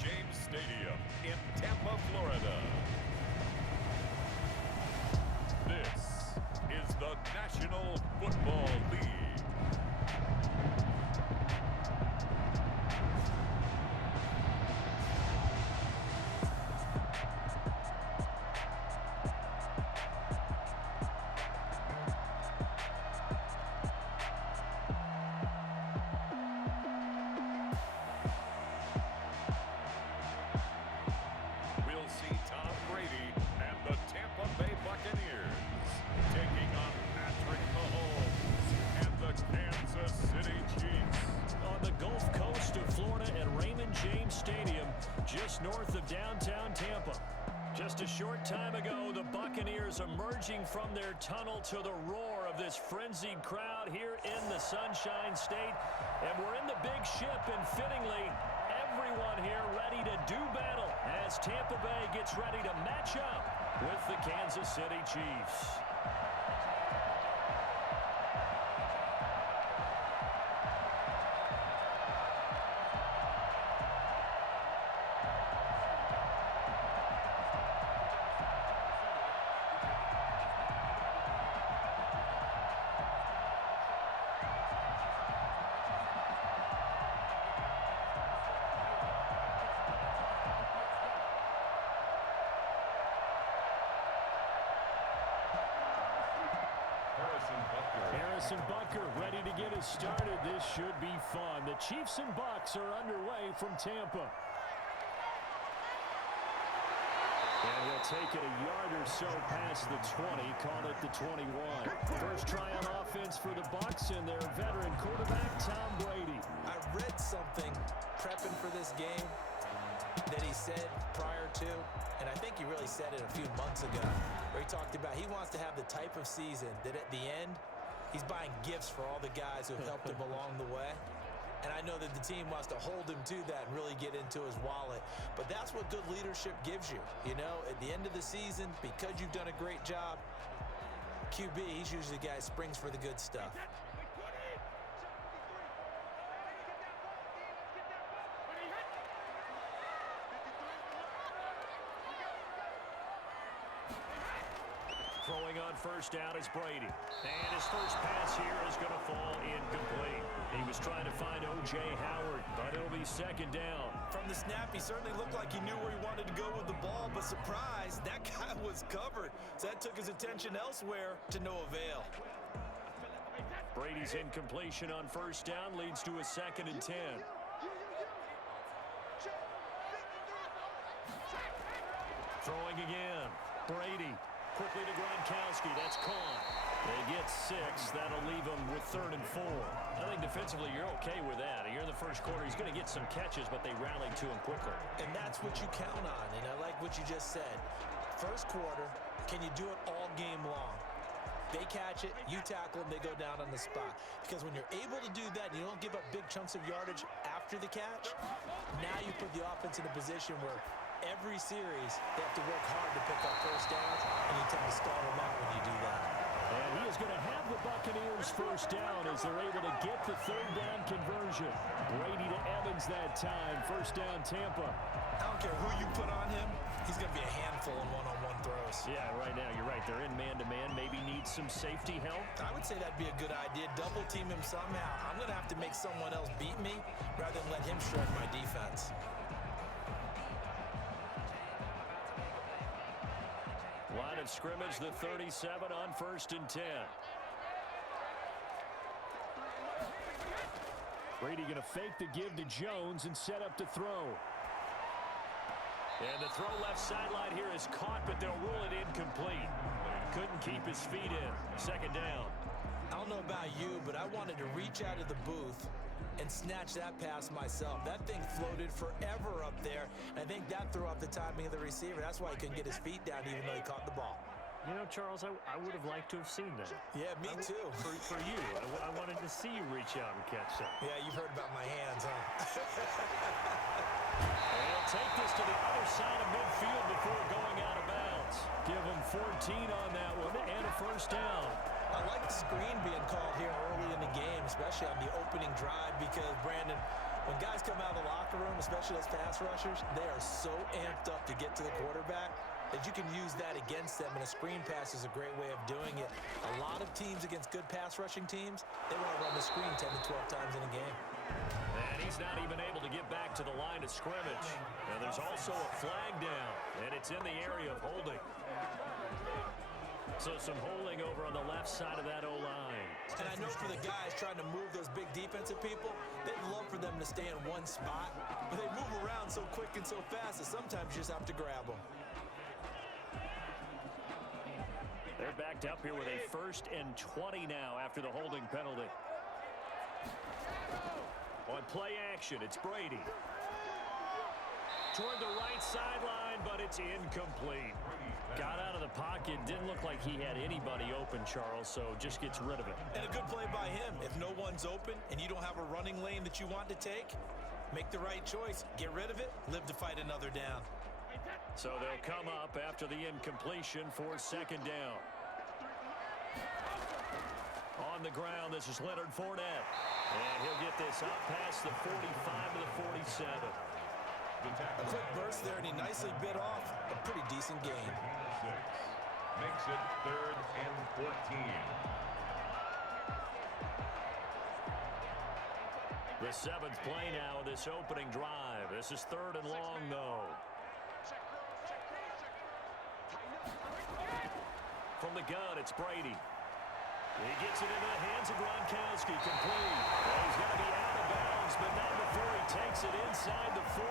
James Stadium in Tampa, Florida. This is the National Football League. We'll see Tom Brady and the Tampa Bay Buccaneers taking on Patrick Mahomes and the Kansas City Chiefs. On the Gulf Coast of Florida at Raymond James Stadium, just north of downtown Tampa. Just a short time ago, the Buccaneers emerging from their tunnel to the roar of this frenzied crowd here in the Sunshine State. And we're in the big ship, and fittingly, everyone here ready to do battle as Tampa Bay gets ready to match up with the Kansas City Chiefs. Harrison Butker ready to get us started. This should be fun. The Chiefs and Bucs are underway from Tampa. And he'll take it a yard or so past the 20, call it the 21. First try on offense for the Bucs and their veteran quarterback, Tom Brady. I read something prepping for this game that he said prior to, and I think he really said it a few months ago, where he talked about he wants to have the type of season that at the end, he's buying gifts for all the guys who have helped him along the way. And I know that the team wants to hold him to that and really get into his wallet. But that's what good leadership gives you. You know, at the end of the season, because you've done a great job, QB, he's usually the guy who springs for the good stuff. Throwing on first down is Brady. And his first pass here is going to fall incomplete. He was trying to find O.J. Howard, but it'll be second down. From the snap, he certainly looked like he knew where he wanted to go with the ball, but surprise, that guy was covered. So that took his attention elsewhere to no avail. Brady's incompletion on first down leads to a 2nd and 10. Throwing again. Brady. Quickly to Gronkowski. That's caught. They get 6. That'll leave them with 3rd and 4. I think defensively you're okay with that. Here in the first quarter, he's going to get some catches, but they rallied to him quickly. And that's what you count on, and I like what you just said. First quarter, can you do it all game long? They catch it, you tackle them, they go down on the spot. Because when you're able to do that and you don't give up big chunks of yardage after the catch, now you put the offense in a position where every series they have to work hard to pick up first downs, and you tend to stall them out when you do that. And he is going to have the Buccaneers first down as they're able to get the 3rd down conversion. Brady to Evans that time. First down, Tampa. I don't care who you put on him, he's going to be a handful in one-on-one throws. Yeah, right now you're right. They're in man-to-man. Maybe need some safety help. I would say that'd be a good idea. Double team him somehow. I'm going to have to make someone else beat me rather than let him shred my defense. Line of scrimmage, the 37 on 1st and 10. Brady going to fake the give to Jones and set up to throw. And the throw left sideline here is caught, but they'll rule it incomplete. Couldn't keep his feet in. 2nd down. I don't know about you, but I wanted to reach out of the booth and snatch that pass myself. That thing floated forever up there. I think that threw off the timing of the receiver. That's why he couldn't get his feet down even though he caught the ball. You know, Charles, I would have liked to have seen that. Yeah, me too. For you. I wanted to see you reach out and catch that. Yeah, you've heard about my hands, huh? And he'll take this to the other side of midfield before going out of bounds. Give him 14 on that one and a first down. I like the screen being called here early in the game, especially on the opening drive, because, Brandon, When guys come out of the locker room, especially those pass rushers, they are so amped up to get to the quarterback that you can use that against them, and a screen pass is a great way of doing it. A lot of teams against good pass rushing teams, they want to run the screen 10 to 12 times in a game. And he's not even able to get back to the line of scrimmage. And there's also a flag down, and it's in the area of holding. So some holding over on the left side of that O-line. And I know for the guys trying to move those big defensive people, they'd love for them to stay in one spot, but they move around so quick and so fast that sometimes you just have to grab them. They're backed up here with a 1st and 20 now after the holding penalty. On play action, it's Brady. Toward the right sideline, but it's incomplete. Got out of the pocket. Didn't look like he had anybody open, Charles, so just gets rid of it. And a good play by him. If no one's open and you don't have a running lane that you want to take, make the right choice. Get rid of it. Live to fight another down. So they'll come up after the incompletion for 2nd down. On the ground, this is Leonard Fournette. And he'll get this up past the 45 to the 47. A quick burst there, and he nicely bit off a pretty decent gain. Makes it 3rd and 14. The 7th play now of this opening drive. This is 3rd and long, though. From the gun, it's Brady. He gets it into the hands of Gronkowski, complete. He's going to be out of bounds, but not before he takes it inside the 40.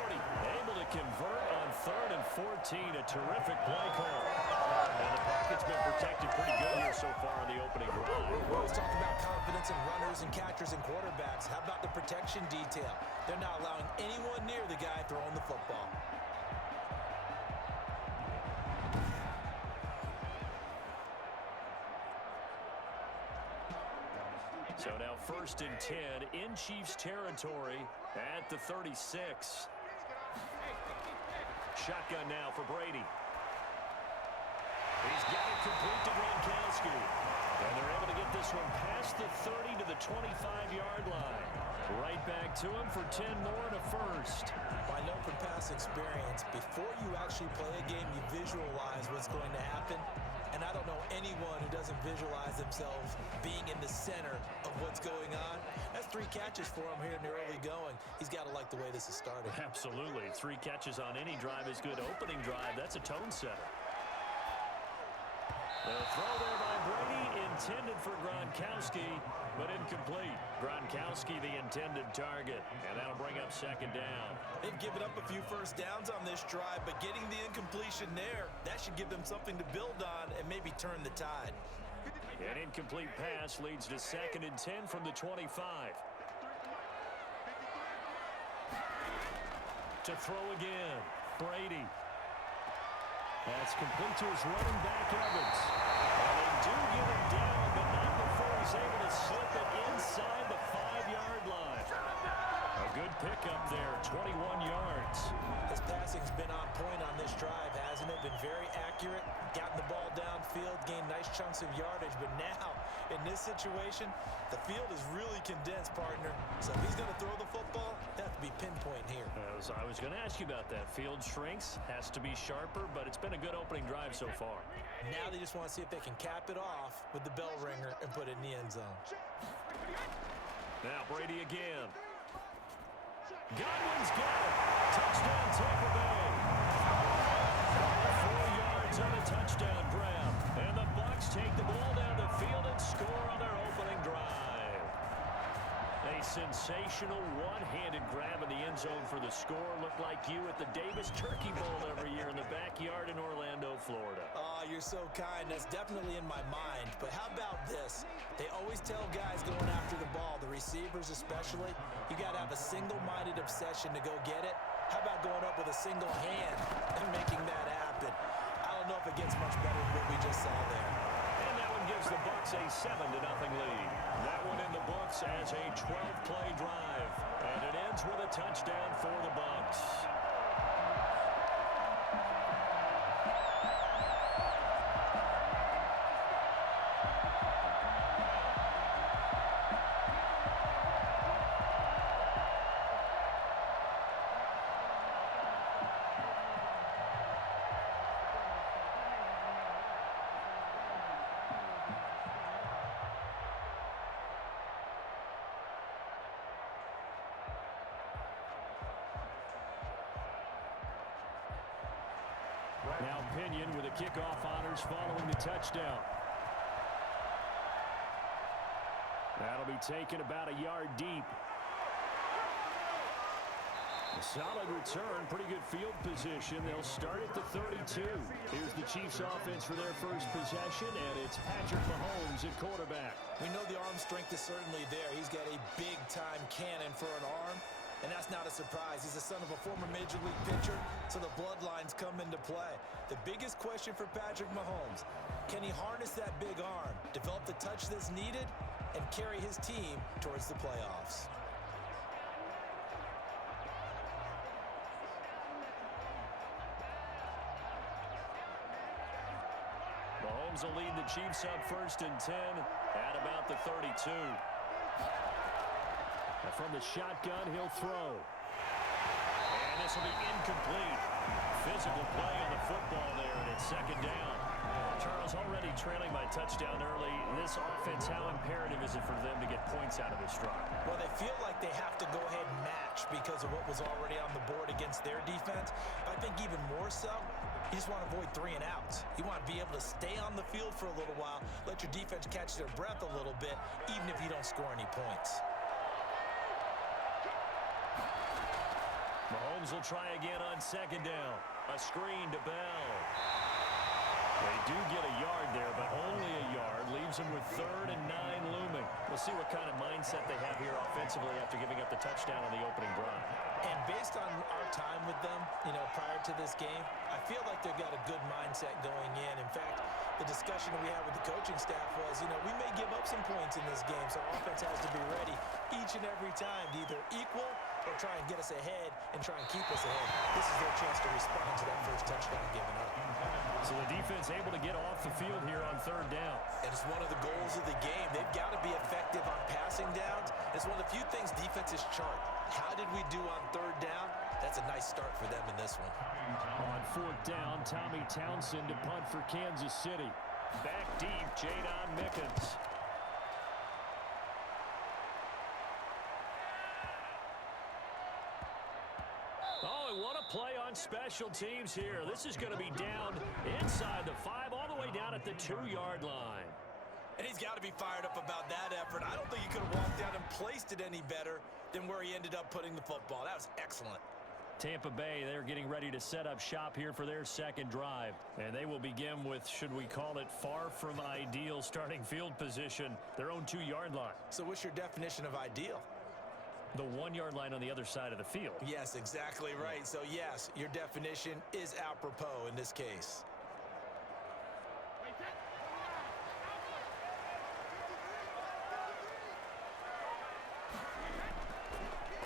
Able to convert on 3rd and 14. A terrific play call. And the pocket's been protected pretty good here so far in the opening drive. We always talk about confidence in runners and catchers and quarterbacks. How about the protection detail? They're not allowing anyone near the guy throwing the football. So now 1st and 10 in Chiefs territory at the 36. Shotgun now for Brady. He's got it complete to Gronkowski. And they're able to get this one past the 30 to the 25-yard line. Right back to him for 10 more and a 1st. Well, I know from past experience, before you actually play a game, you visualize what's going to happen. And I don't know anyone who doesn't visualize themselves being in the center of what's going on. That's 3 catches for him here in the early going. He's got to like the way this is started. Absolutely. 3 catches on any drive is good. Opening drive, that's a tone setter. The throw there by Brady, intended for Gronkowski, but incomplete. Gronkowski, the intended target, and that'll bring up 2nd down. They've given up a few first downs on this drive, but getting the incompletion there, that should give them something to build on and maybe turn the tide. An incomplete pass leads to 2nd and 10 from the 25. To throw again, Brady. That's complete to his running back, Evans. And they do get him down, but not before he's able to slip it inside the 5-yard line. A good pickup there, 21 yards. His passing's been on point on this drive, hasn't it? Been very accurate, gotten the ball downfield, gained nice chunks of yardage, but now, in this situation, the field is really condensed, partner. So if he's going to throw the football, it has to be pinpoint here. I was going to ask you about that. Field shrinks, has to be sharper, but it's been a good opening drive so far. Now they just want to see if they can cap it off with the bell ringer and put it in the end zone. Now Brady again. Godwin's got it. Touchdown Tampa Bay. 4 yards on a touchdown grab. And the Bucs take the ball down the field and score on their opening drive. A sensational one-handed grab in the end zone for the score. Looked like you at the Davis Turkey Bowl every year in the backyard in Orlando, Florida. Oh, you're so kind. That's definitely in my mind. But how about this? They always tell guys going after the ball, the receivers especially, you got to have a single-minded obsession to go get it. How about going up with a single hand and making that happen? I don't know if it gets much better than what we just saw there. And that one gives the Bucs a 7-0 lead. That one in the books as a 12-play drive. And it ends with a touchdown for the Bucs. opinion with the kickoff honors following the touchdown. That'll be taken about a yard deep. A solid return, pretty good field position. They'll start at the 32. Here's the Chiefs offense for their first possession, and it's Patrick Mahomes at quarterback. We know the arm strength is certainly there. He's got a big-time cannon for an arm, and that's not a surprise. He's the son of a former Major League pitcher, so the bloodlines come into play. The biggest question for Patrick Mahomes, can he harness that big arm, develop the touch that's needed, and carry his team towards the playoffs? Mahomes will lead the Chiefs up 1st and 10 at about the 32. And from the shotgun, he'll throw. And this will be incomplete. Physical play on the football there, and it's 2nd down. Charles, already trailing by touchdown early. This offense, how imperative is it for them to get points out of this drive? Well, they feel like they have to go ahead and match because of what was already on the board against their defense. But I think even more so, you just want to avoid 3 and outs. You want to be able to stay on the field for a little while, let your defense catch their breath a little bit, even if you don't score any points. Mahomes will try again on 2nd down. A screen to Bell. They do get a yard there, but only a yard. Leaves them with 3rd and 9 looming. We'll see what kind of mindset they have here offensively after giving up the touchdown on the opening drive. And based on our time with them, prior to this game, I feel like they've got a good mindset going in. In fact, the discussion we had with the coaching staff was, we may give up some points in this game, so our offense has to be ready each and every time to either equal or try and get us ahead and try and keep us ahead. This is their chance to respond to that first touchdown given up. So the defense able to get off the field here on 3rd down. And it's one of the goals of the game. They've got to be effective on passing downs. It's one of the few things defenses chart. How did we do on 3rd down? That's a nice start for them in this one. On 4th down, Tommy Townsend to punt for Kansas City. Back deep, Jadon Mickens. Oh, and what a play on special teams here. This is going to be down inside the 5, all the way down at the 2-yard line. And he's got to be fired up about that effort. I don't think he could have walked out and placed it any better than where he ended up putting the football. That was excellent. Tampa Bay, they're getting ready to set up shop here for their 2nd drive. And they will begin with, should we call it, far from ideal starting field position, their own 2-yard line. So what's your definition of ideal? The 1-yard line on the other side of the field. Yes, exactly right. So, yes, your definition is apropos in this case.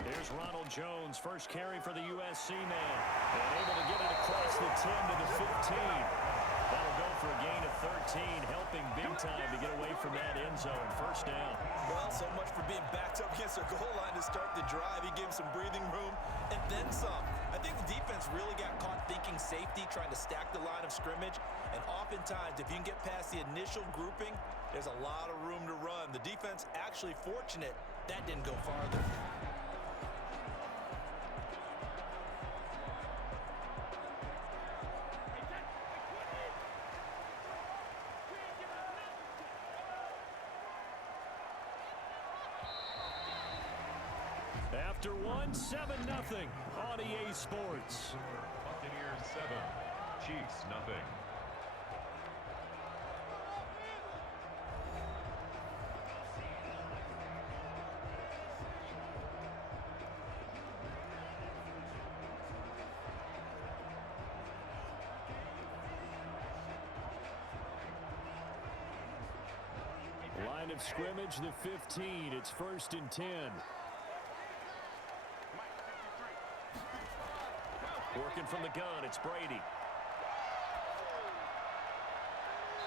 Here's Ronald Jones, first carry for the USC man. And able to get it across the 10 to the 15. That'll go for a gain of 13, helping big time to get away from that end zone. 1st down. Well, so much for being backed up against their goal line to start the drive. He gave some breathing room and then some. I think the defense really got caught thinking safety, trying to stack the line of scrimmage. And oftentimes, if you can get past the initial grouping, there's a lot of room to run. The defense actually fortunate that didn't go farther. After 1, 7-0 on EA Sports. Buccaneers 7, Chiefs nothing. Line of scrimmage, the 15. It's 1st and 10. Working from the gun, it's Brady.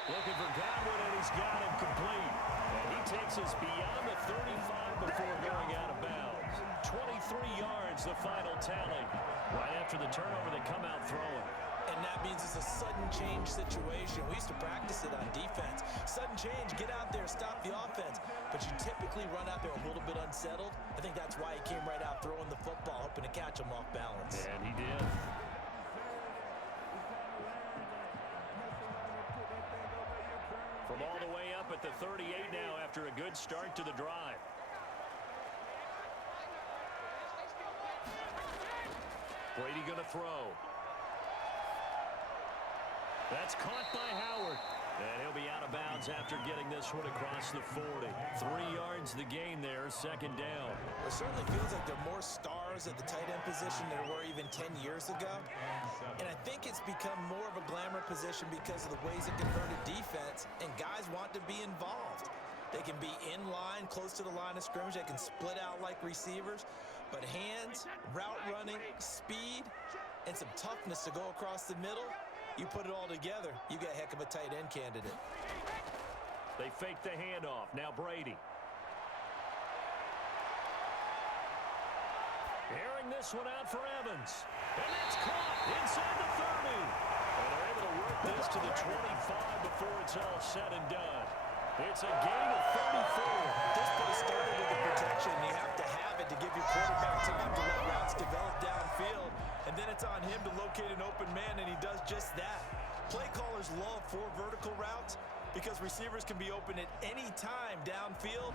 Looking for Godwin, and he's got him complete. And he takes us beyond the 35 before going out of bounds. 23 yards, the final tally. Right after the turnover, they come out throwing. And that means it's a sudden change situation. We used to practice it on defense. Sudden change, get out there, stop the offense. But you typically run out there a little bit unsettled. I think that's why he came right out throwing the football, hoping to catch him off balance. And he did. From all the way up at the 38 now after a good start to the drive. Brady going to throw. That's caught by Howard. And he'll be out of bounds after getting this one across the 40. 3 yards the gain there, second down. It certainly feels like there are more stars at the tight end position than there were even 10 years ago. And I think it's become more of a glamour position because of the ways it converted defense, and guys want to be involved. They can be in line, close to the line of scrimmage. They can split out like receivers. But hands, route running, speed, and some toughness to go across the middle, you put it all together, you got a heck of a tight end candidate. They fake the handoff. Now Brady. Airing this one out for Evans. And that's caught inside the 30. And they're able to work this to the 25 before it's all said and done. It's a gain of 34. This play started with the protection. You have to have it to give your quarterback time to let routes develop downfield. And then it's on him to locate an open man, and he does just that. Play callers love 4 vertical routes because receivers can be open at any time downfield,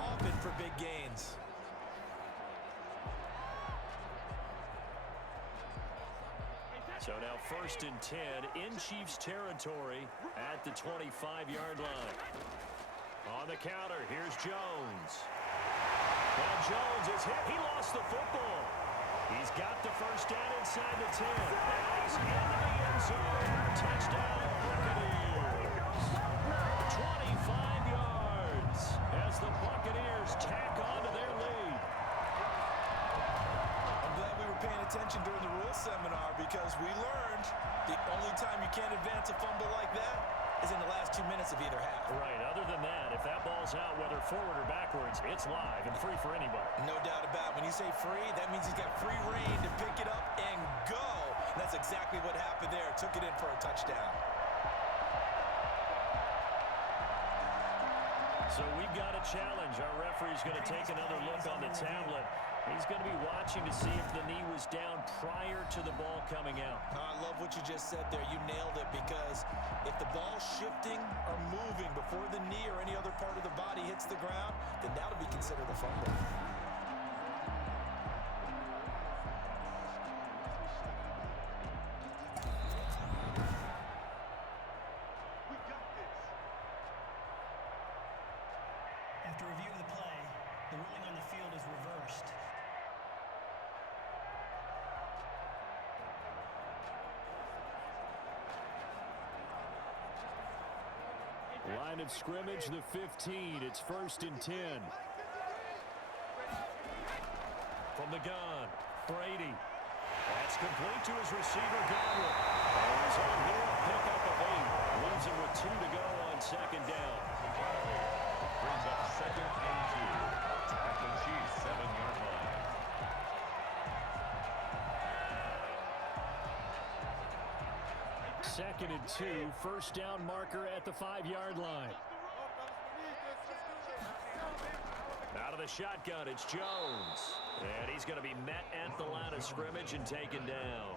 often for big gains. So now 1st and 10 in Chiefs territory at the 25-yard line. On the counter, here's Jones. Now Jones is hit. He lost the football. He's got the first down inside the 10. And he's into the end zone. Touchdown, Buccaneers. 25 yards as the Buccaneers tack on to their lead. I'm glad we were paying attention during the rules seminar because we learned the only time you can't advance a fumble like that is in the last 2 minutes of either half. Right. Other than that, if that ball's out, whether forward or backwards, it's live and free for anybody. No doubt about it. When you say free, that means he's got free reign to pick it up and go. And that's exactly what happened there. Took it in for a touchdown. So we've got a challenge. Our referee's going to take another look on the tablet. He's going to be watching to see if the knee was down prior to the ball coming out. I love what you just said there. You nailed it, because if the ball's shifting or moving before the knee or any other part of the body hits the ground, then that'll be considered a fumble. After review of the play, the ruling on the field is reversed. Line of scrimmage, the 15. It's 1st and 10. From the gun, Brady. That's complete to his receiver, Godwin. And he's on here, a pickup of 8. Leaves him with 2 to go on 2nd down. Brings up 2nd and 2. At the Chiefs' 7-yard line. Second and 2, first down marker at the 5-yard line. Out of the shotgun, it's Jones. And he's going to be met at the line of scrimmage and taken down.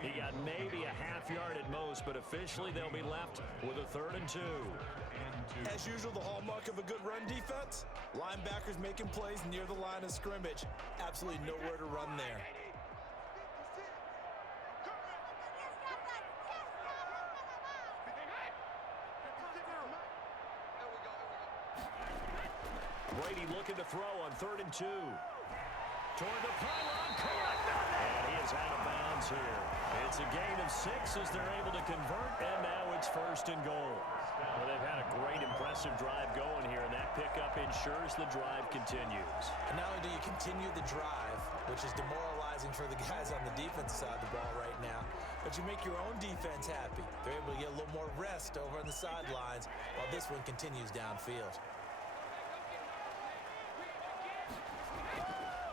He got maybe a half yard at most, but officially they'll be left with a 3rd and 2. As usual, the hallmark of a good run defense, linebackers making plays near the line of scrimmage. Absolutely nowhere to run there. Brady looking to throw on 3rd and 2. Toward the pylon, caught! And he is out of bounds here. It's a gain of 6 as they're able to convert, and now it's 1st and goal. Well, they've had a great, impressive drive going here, and that pickup ensures the drive continues. And not only do you continue the drive, which is demoralizing for the guys on the defense side of the ball right now, but you make your own defense happy. They're able to get a little more rest over on the sidelines while this one continues downfield.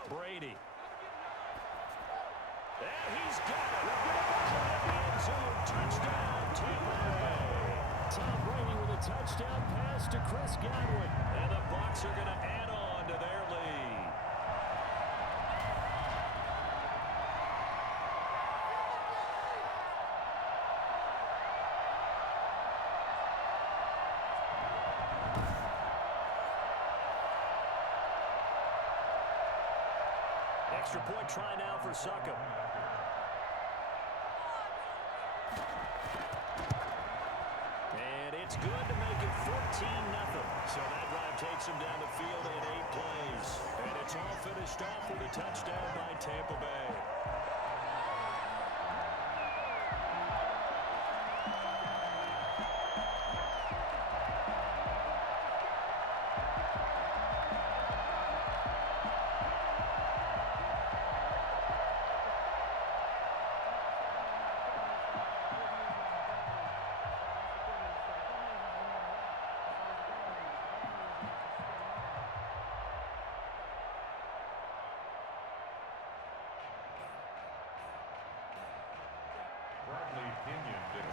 Brady. And he's got it. End zone touchdown, Tampa Bay. Tom Brady with a touchdown pass to Chris Godwin. And the Bucs are going to add on to their lead. Extra point try now for Suckup. And it's good to make it 14-0. So that drive takes him down the field in 8 plays. And it's all finished off with a touchdown by Tampa Bay.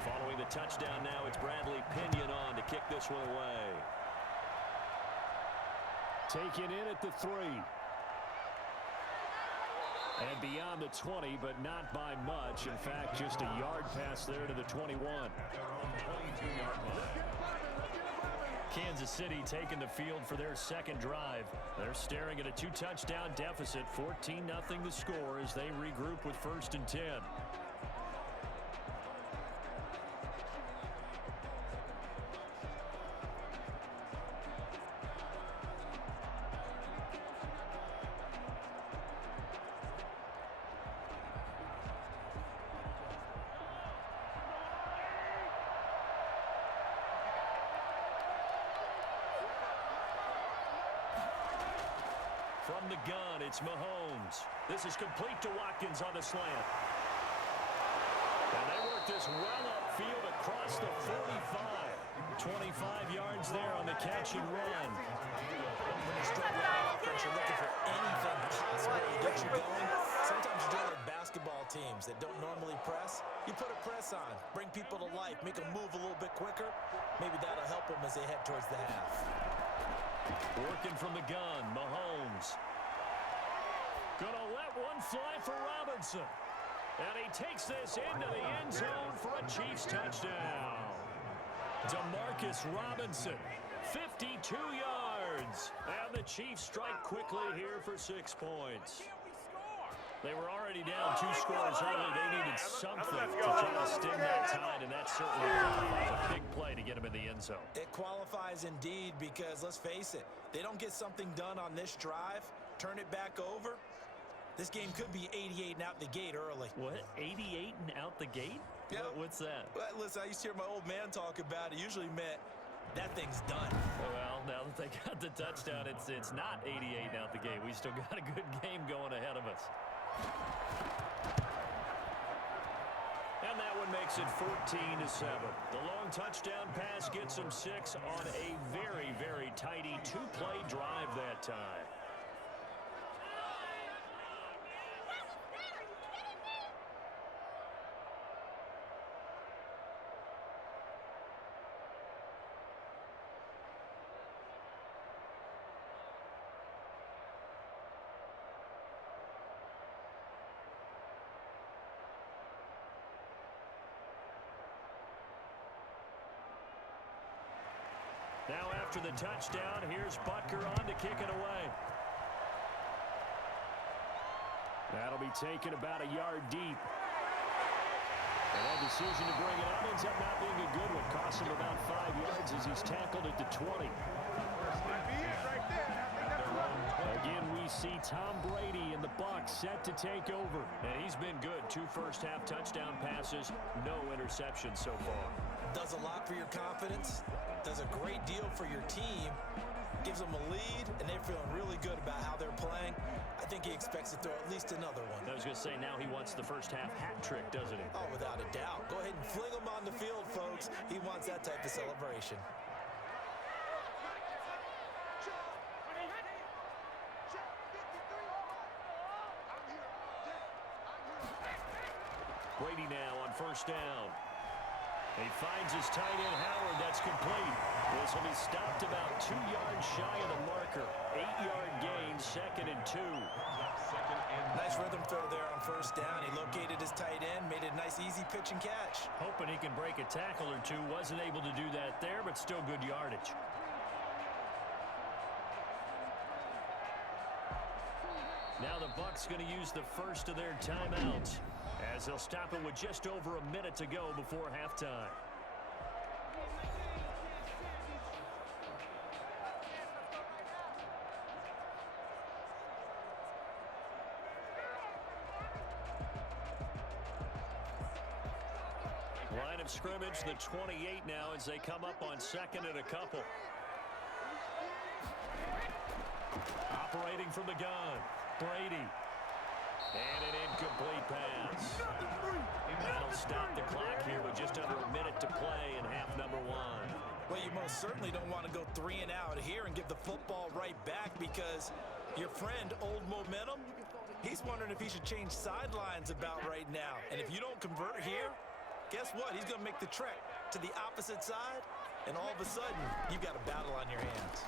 Following the touchdown now, it's Bradley Pinion on to kick this one away. Taken in at the 3. And beyond the 20, but not by much. In fact, just a yard pass there to the 21. 22-yard line. Kansas City taking the field for their second drive. They're staring at a 2-touchdown deficit. 14-0 the score as they regroup with 1st and 10. From the gun, it's Mahomes. This is complete to Watkins on the slant. And they work this well upfield across the 45. 25 yards there on the catch and run. When you're struggling on offense, you're looking for anything possible to get you going. Sometimes you do like basketball teams that don't normally press. You put a press on, bring people to life, make them move a little bit quicker. Maybe that'll help them as they head towards the half. Working from the gun, Mahomes. Gonna let one fly for Robinson. And he takes this into the end zone for a Chiefs touchdown. Demarcus Robinson, 52 yards. And the Chiefs strike quickly here for 6 points. They were already down 2 scores early. They needed something to try to stem that tide, and that certainly qualifies a big play to get him in the end zone. It qualifies indeed because, let's face it, they don't get something done on this drive, turn it back over, this game could be 88 and out the gate early. What? 88 and out the gate? Yeah. What's that? Well, listen, I used to hear my old man talk about it. Usually meant that thing's done. Well, now that they got the touchdown, it's not 88 and out the gate. We still got a good game going ahead of us. And that one makes it 14-7. The long touchdown pass gets them 6 on a very, very tidy 2-play drive that time. Now after the touchdown, here's Butker on to kick it away. That'll be taken about a yard deep. And that decision to bring it up ends up not being a good one. Costs him about 5 yards as he's tackled at the 20. Again, we see Tom Brady and the Bucs set to take over. And he's been good. 2 first-half touchdown passes, no interceptions so far. Does a lot for your confidence, does a great deal for your team, gives them a lead, and they're feeling really good about how they're playing. I think he expects to throw at least another one. I was going to say, now he wants the first-half hat trick, doesn't he? Oh, without a doubt. Go ahead and fling him on the field, folks. He wants that type of celebration. Brady now on first down. He finds his tight end, Howard. That's complete. This will be stopped about 2 yards shy of the marker. 8-yard gain, 2nd and 2. Nice rhythm throw there on first down. He located his tight end, made it a nice, easy pitch and catch. Hoping he can break a tackle or two. Wasn't able to do that there, but still good yardage. Now the Bucs going to use the first of their timeouts as they'll stop it with just over a minute to go before halftime. Line of scrimmage, the 28 now as they come up on second and a couple. Operating from the gun, Brady. And an incomplete pass. That'll stop the clock here with just under a minute to play in half number one. Well, you most certainly don't want to go 3 and out here and give the football right back because your friend, Old Momentum, he's wondering if he should change sidelines about right now. And if you don't convert here, guess what? He's going to make the trek to the opposite side, and all of a sudden, you've got a battle on your hands.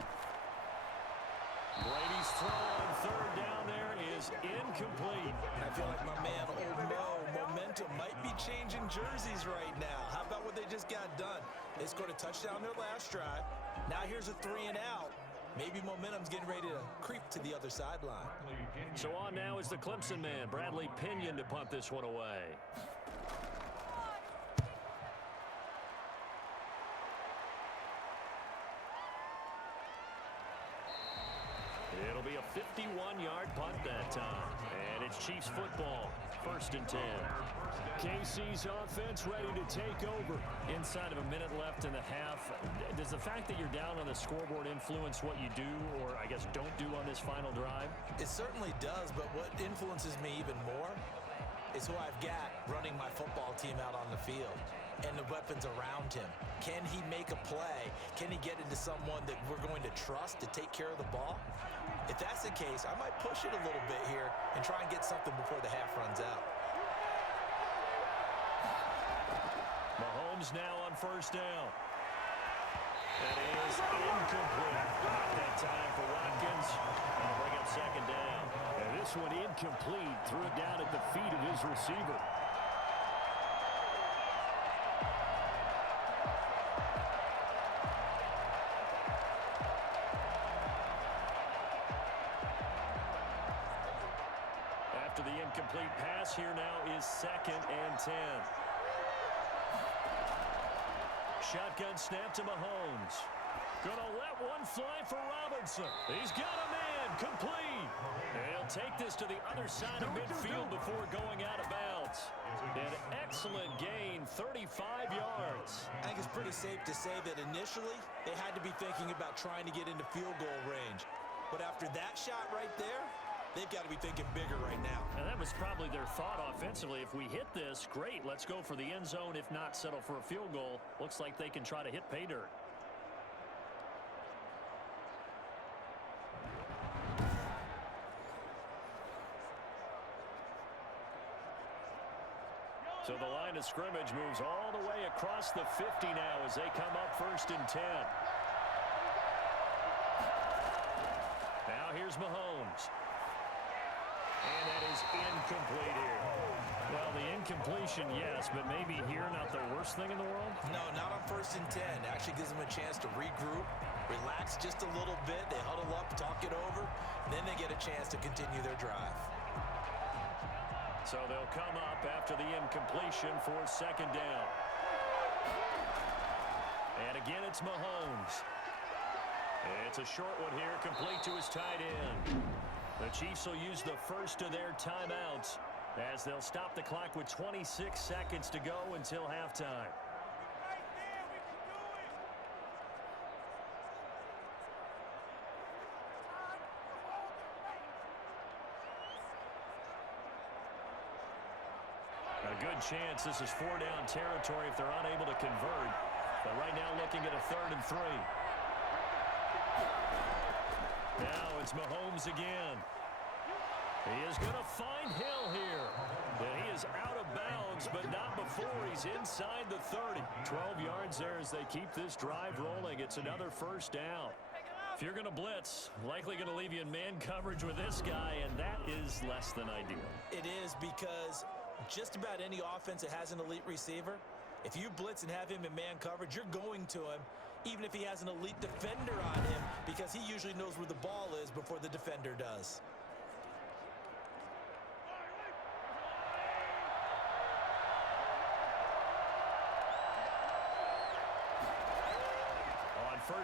Brady's throw on third down there is incomplete. I feel like my man, Old Momentum, might be changing jerseys right now. How about what they just got done? They scored a touchdown their last drive. Now here's a 3 and out. Maybe Momentum's getting ready to creep to the other sideline. So on now is the Clemson man, Bradley Pinion, to punt this one away. It'll be a 51-yard punt that time. And it's Chiefs football, 1st and 10. KC's offense ready to take over. Inside of a minute left in the half. Does the fact that you're down on the scoreboard influence what you do, or I guess don't do on this final drive? It certainly does, but what influences me even more is who I've got running my football team out on the field and the weapons around him. Can he make a play? Can he get into someone that we're going to trust to take care of the ball? If that's the case, I might push it a little bit here and try and get something before the half runs out. Mahomes now on 1st down. That is incomplete. Not that time for Watkins. And bring up 2nd down. And this one incomplete. Threw it down at the feet of his receiver. After the incomplete pass, here now is 2nd and 10. Shotgun snap to Mahomes. Gonna let one fly for Robinson. He's got a man, complete. He'll take this to the other side of midfield before going out of bounds. An excellent gain, 35 yards. I think it's pretty safe to say that initially they had to be thinking about trying to get into field goal range. But after that shot right there, they've got to be thinking bigger right now. And that was probably their thought offensively. If we hit this, great, let's go for the end zone. If not, settle for a field goal. Looks like they can try to hit pay dirt. So the line of scrimmage moves all the way across the 50 now as they come up 1st and 10. Now here's Mahomes. And that is incomplete here. Well, the incompletion, yes, but maybe here not the worst thing in the world? No, not on 1st and 10. Actually gives them a chance to regroup, relax just a little bit. They huddle up, talk it over, and then they get a chance to continue their drive. So they'll come up after the incompletion for 2nd down. And again, it's Mahomes. It's a short one here, complete to his tight end. The Chiefs will use the first of their timeouts as they'll stop the clock with 26 seconds to go until halftime. A good chance this is 4-down territory if they're unable to convert. But right now looking at a 3rd and 3. Now it's Mahomes again. He is going to find Hill here. And he is out of bounds, but not before he's inside the 30. 12 yards there as they keep this drive rolling. It's another 1st down. If you're going to blitz, likely going to leave you in man coverage with this guy, and that is less than ideal. It is, because just about any offense that has an elite receiver, if you blitz and have him in man coverage, you're going to him, even if he has an elite defender on him, because he usually knows where the ball is before the defender does.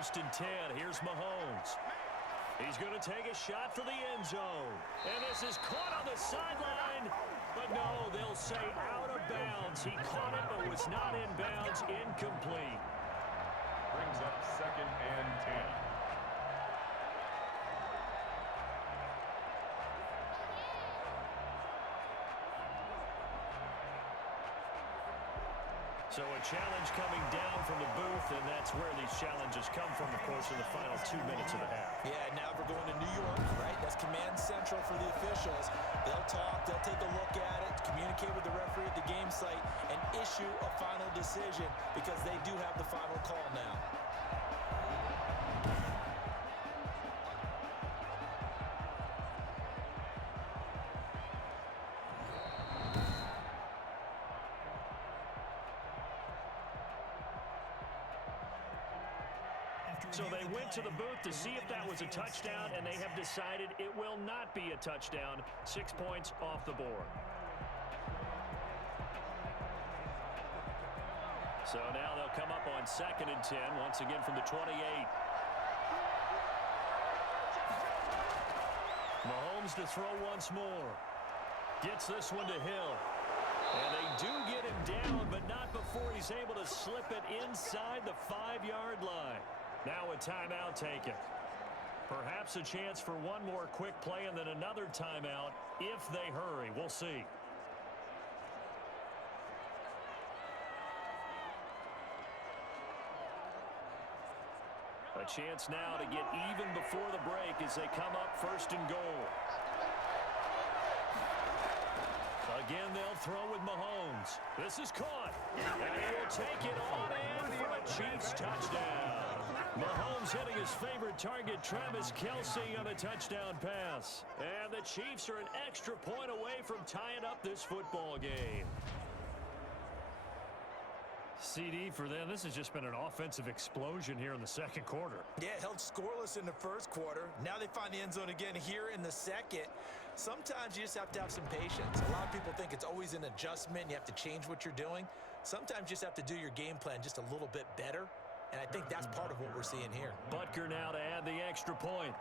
1st and 10. Here's Mahomes. He's going to take a shot for the end zone. And this is caught on the sideline. But no, they'll say out of bounds. He caught it but was not in bounds. Incomplete. Brings up 2nd and 10. So a challenge coming down from the booth, and that's where these challenges come from, of course, in the final 2 minutes of the half. Yeah, now we're going to New York, right? That's command central for the officials. They'll talk, they'll take a look at it, communicate with the referee at the game site, and issue a final decision because they do have the final call now. So they went to the booth to see if that was a touchdown, and they have decided it will not be a touchdown. 6 points off the board. So now they'll come up on 2nd and 10, once again from the 28. Mahomes to throw once more. Gets this one to Hill. And they do get him down, but not before he's able to slip it inside the 5-yard line. Now a timeout taken. Perhaps a chance for one more quick play and then another timeout if they hurry. We'll see. A chance now to get even before the break as they come up 1st and goal. Again, they'll throw with Mahomes. This is caught. And he'll take it on in for a Chiefs touchdown. Mahomes hitting his favorite target, Travis Kelce, on a touchdown pass. And the Chiefs are an extra point away from tying up this football game. CD for them, this has just been an offensive explosion here in the 2nd quarter. Yeah, held scoreless in the 1st quarter. Now they find the end zone again here in the 2nd. Sometimes you just have to have some patience. A lot of people think it's always an adjustment. You have to change what you're doing. Sometimes you just have to do your game plan just a little bit better. And I think that's part of what we're seeing here. Butker now to add the extra point.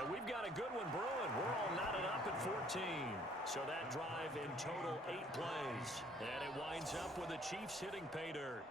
And we've got a good one brewing. We're all knotted up at 14. So that drive in total 8 plays. And it winds up with the Chiefs hitting pay dirt.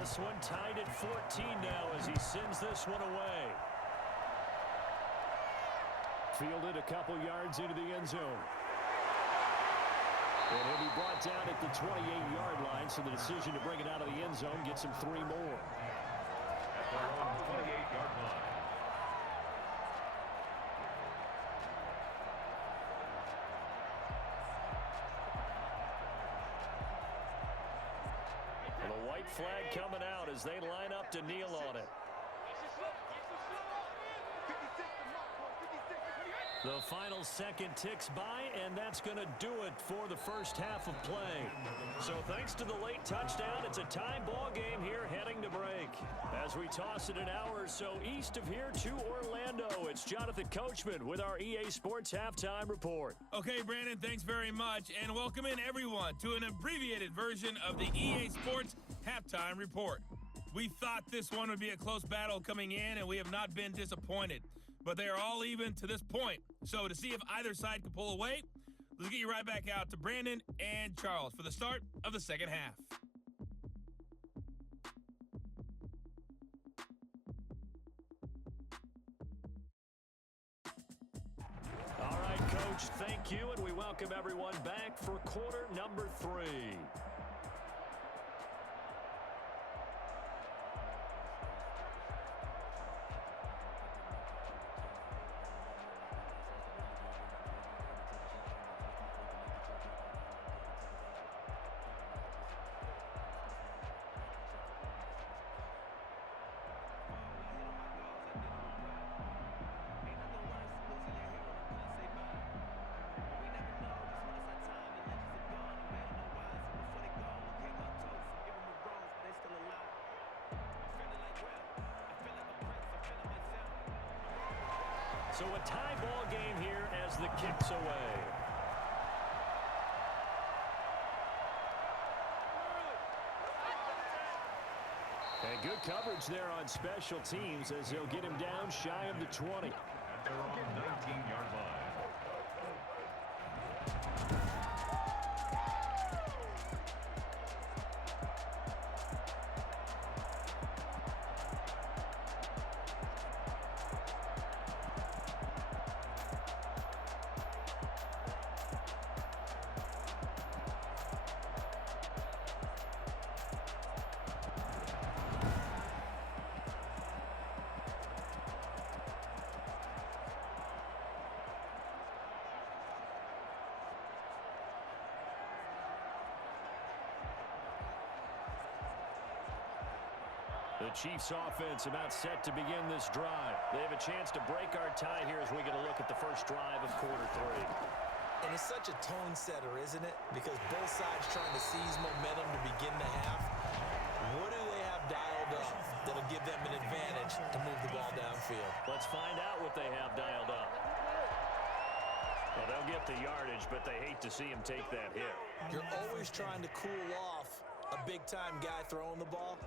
This one tied at 14 now as he sends this one away. Fielded a couple yards into the end zone. And he'll be brought down at the 28-yard line, so the decision to bring it out of the end zone gets him 3 more. At their own 28-yard line. The white flag coming out as they line up to kneel on it. The final second ticks by, and that's going to do it for the first half of play. So thanks to the late touchdown, it's a tie ball game here heading to break. As we toss it an hour or so east of here to Orlando, it's Jonathan Coachman with our EA Sports Halftime Report. Okay, Brandon, thanks very much, and welcome in everyone to an abbreviated version of the EA Sports Halftime Report. We thought this one would be a close battle coming in, and we have not been disappointed. But they are all even to this point. So to see if either side can pull away, let's get you right back out to Brandon and Charles for the start of the second half. All right, Coach, thank you, and we welcome everyone back for quarter number 3. So a tie ball game here as the kick's away. And good coverage there on special teams as they'll get him down shy of the 20. At their own 19-yard line. The Chiefs offense about set to begin this drive. They have a chance to break our tie here as we get a look at the first drive of quarter 3. And it's such a tone setter, isn't it? Because both sides trying to seize momentum to begin the half. What do they have dialed up that'll give them an advantage to move the ball downfield? Let's find out what they have dialed up. Well, they'll get the yardage, but they hate to see him take that hit. You're always trying to cool off a big-time guy throwing the ball,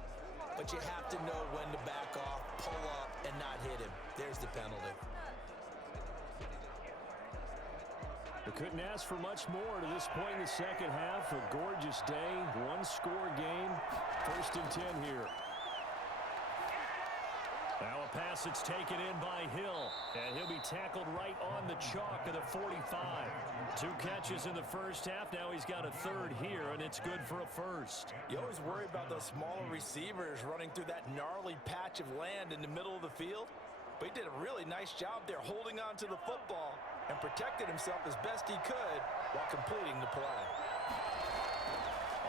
but you have to know when to back off, pull up, and not hit him. There's the penalty. We couldn't ask for much more to this point in the second half. A gorgeous day, one-score game. 1st and 10 here. Now a pass that's taken in by Hill, and he'll be tackled right on the chalk of the 45. 2 catches in the first half. Now he's got a 3rd here, and it's good for a 1st. You always worry about those smaller receivers running through that gnarly patch of land in the middle of the field. But he did a really nice job there holding on to the football and protected himself as best he could while completing the play.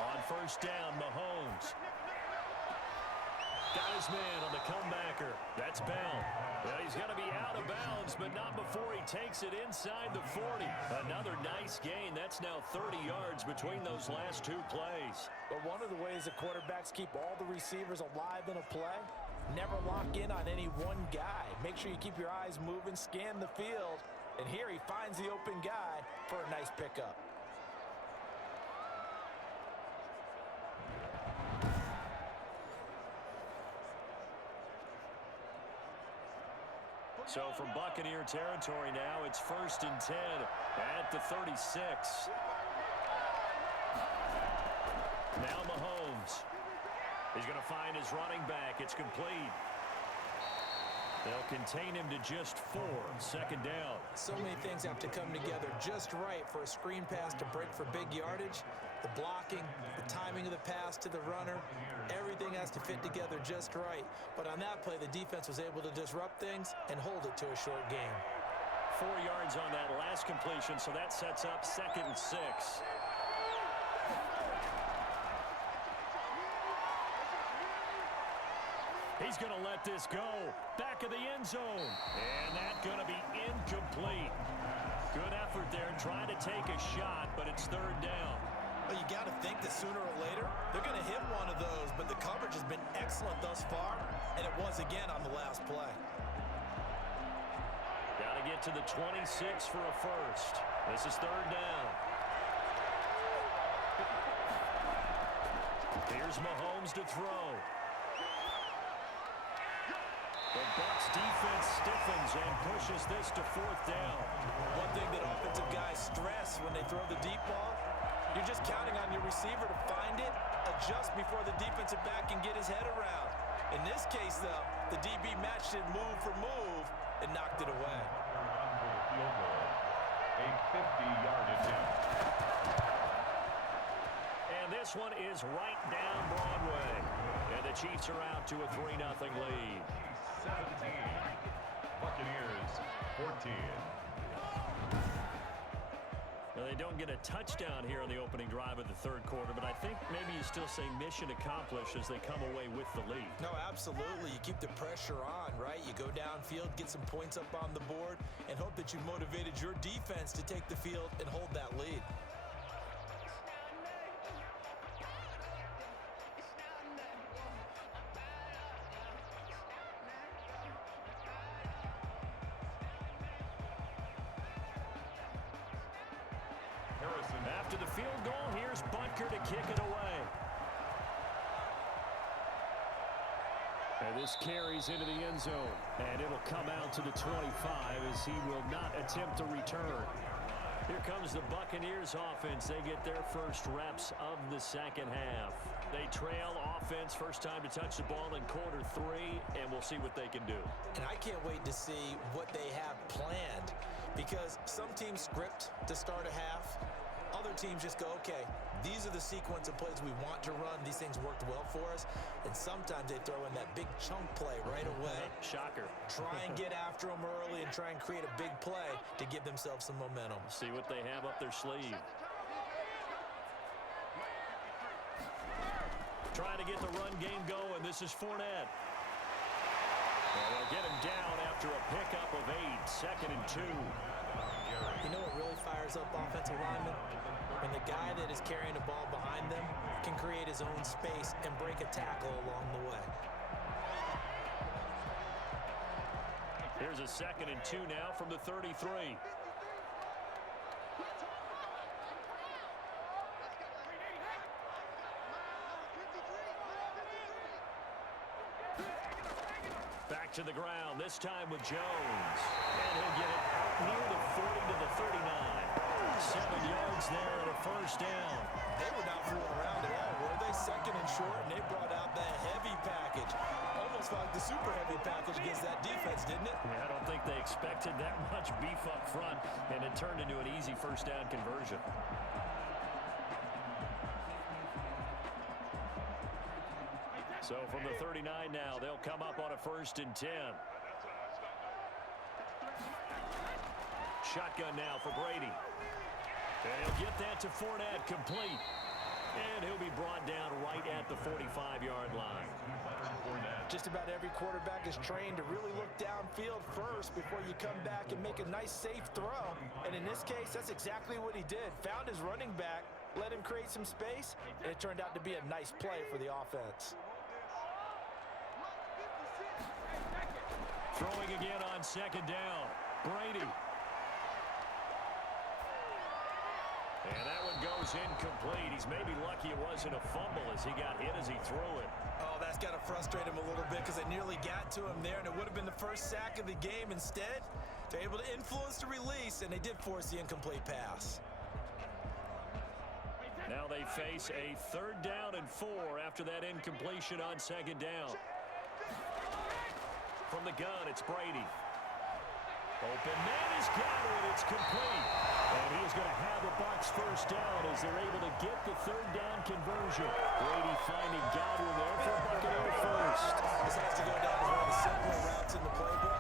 On 1st down, Mahomes. Got his man on the comebacker. That's Bell. Well, he's going to be out of bounds, but not before he takes it inside the 40. Another nice gain. That's now 30 yards between those last 2 plays. But one of the ways the quarterbacks keep all the receivers alive in a play, never lock in on any one guy. Make sure you keep your eyes moving, scan the field, and here he finds the open guy for a nice pickup. So from Buccaneer territory now, it's 1st and 10 at the 36. Now Mahomes. He's going to find his running back. It's complete. They'll contain him to just 4. 2nd down. So many things have to come together just right for a screen pass to break for big yardage. The blocking, the timing of the pass to the runner, everything has to fit together just right. But on that play, the defense was able to disrupt things and hold it to a short game. 4 yards on that last completion, so that sets up 2nd and 6. He's going to let this go. Back of the end zone. And that's going to be incomplete. Good effort there trying to take a shot, but it's 3rd down. Well, you got to think that sooner or later, they're going to hit one of those, but the coverage has been excellent thus far, and it was again on the last play. Got to get to the 26 for a 1st. This is 3rd down. Here's Mahomes to throw. The Bucs defense stiffens and pushes this to 4th down. One thing that offensive guys stress when they throw the deep ball, you're just counting on your receiver to find it, adjust before the defensive back can get his head around. In this case, though, the DB matched it move for move and knocked it away. A 50-yard attempt. And this one is right down Broadway. And the Chiefs are out to a 3-0 lead. 17. Buccaneers 14. Now, they don't get a touchdown here in the opening drive of the 3rd quarter, but I think maybe you still say mission accomplished as they come away with the lead. No, absolutely. You keep the pressure on, right? You go downfield, get some points up on the board, and hope that you motivated your defense to take the field and hold that lead. After the field goal, here's Butker to kick it away. And this carries into the end zone. And it'll come out to the 25 as he will not attempt to return. Here comes the Buccaneers offense. They get their first reps of the second half. They trail offense, first time to touch the ball in quarter 3, and we'll see what they can do. And I can't wait to see what they have planned, because some teams script to start a half. Other teams just go, okay, these are the sequence of plays we want to run. These things worked well for us. And sometimes they throw in that big chunk play right away. Shocker. Try and get after them early and try and create a big play to give themselves some momentum. See what they have up their sleeve. Trying to get the run game going. This is Fournette. And they'll get him down after a pickup of 8, 2nd and 2. You know what really fires up offensive linemen? When the guy that is carrying the ball behind them can create his own space and break a tackle along the way. Here's a 2nd and 2 now from the 33. Back to the ground, this time with Jones. And he'll get it out near the 40 to the 39. 7 yards there and a first down. They were not fooling around at all, were they? 2nd and short, and they brought out the heavy package. Almost like the super heavy package against that defense, didn't it? Yeah, I don't think they expected that much beef up front, and it turned into an easy first down conversion. So from the 39 now, they'll come up on a 1st and 10. Shotgun now for Brady. And he'll get that to Fournette, complete. And he'll be brought down right at the 45-yard line. Just about every quarterback is trained to really look downfield first before you come back and make a nice, safe throw. And in this case, that's exactly what he did. Found his running back, let him create some space, and it turned out to be a nice play for the offense. Throwing again on 2nd down. Brady. And that one goes incomplete. He's maybe lucky it wasn't a fumble as he got hit as he threw it. Oh, that's got to frustrate him a little bit because they nearly got to him there, and it would have been the first sack of the game. Instead, they're able to influence the release, and they did force the incomplete pass. Now they face a 3rd down and 4 after that incompletion on 2nd down. From the gun, it's Brady. Open man is got it. It's complete. And he's going to have the Bucs first down as they're able to get the 3rd down conversion. Brady finding Godwin there for Buccaneers first. This has to go down as one of the simpler routes in the playbook.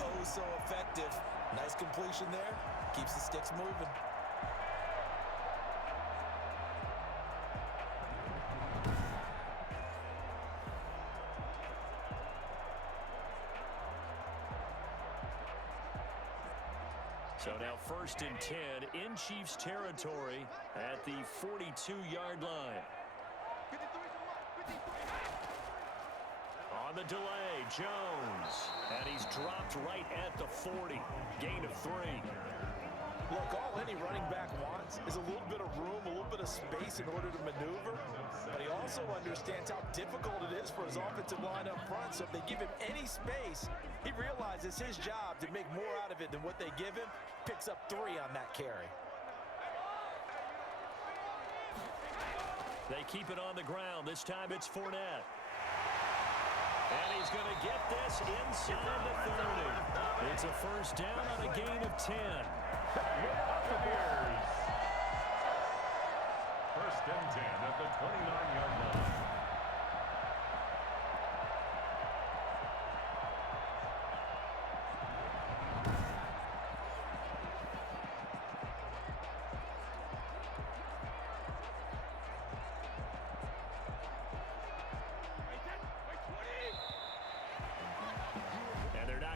But oh, so effective. Nice completion there. Keeps the sticks moving. So now 1st and 10 in Chiefs territory at the 42-yard line. On the delay, Jones. And he's dropped right at the 40. Gain of 3. Look, all any running back wants is a little bit of room, a little bit of space in order to maneuver. But he also understands how difficult it is for his offensive line up front. So if they give him any space, he realizes his job to make more out of it than what they give him. Picks up 3 on that carry. They keep it on the ground. This time it's Fournette. And he's going to get this inside the 30. It's a first down on a gain of 10. Buccaneers. 1st and 10 at the 29-yard line.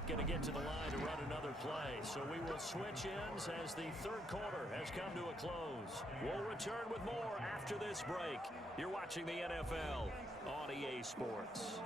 Going to get to the line to run another play. So we will switch ends as the 3rd quarter has come to a close. We'll return with more after this break. You're watching the NFL on EA Sports.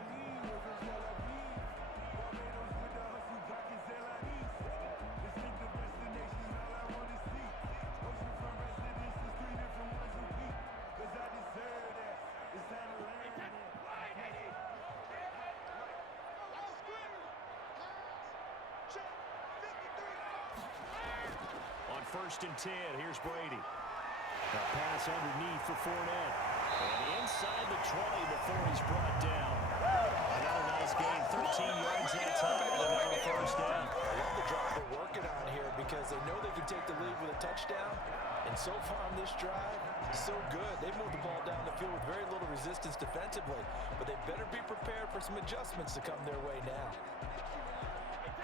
first and 10. Here's Brady. A pass underneath for Fournette. And inside the 20 before he's brought down. Another nice gain, 13 yards that time, and another first down. I love the drive they're working on here because they know they can take the lead with a touchdown. And so far on this drive, so good. They moved the ball down the field with very little resistance defensively. But they better be prepared for some adjustments to come their way now.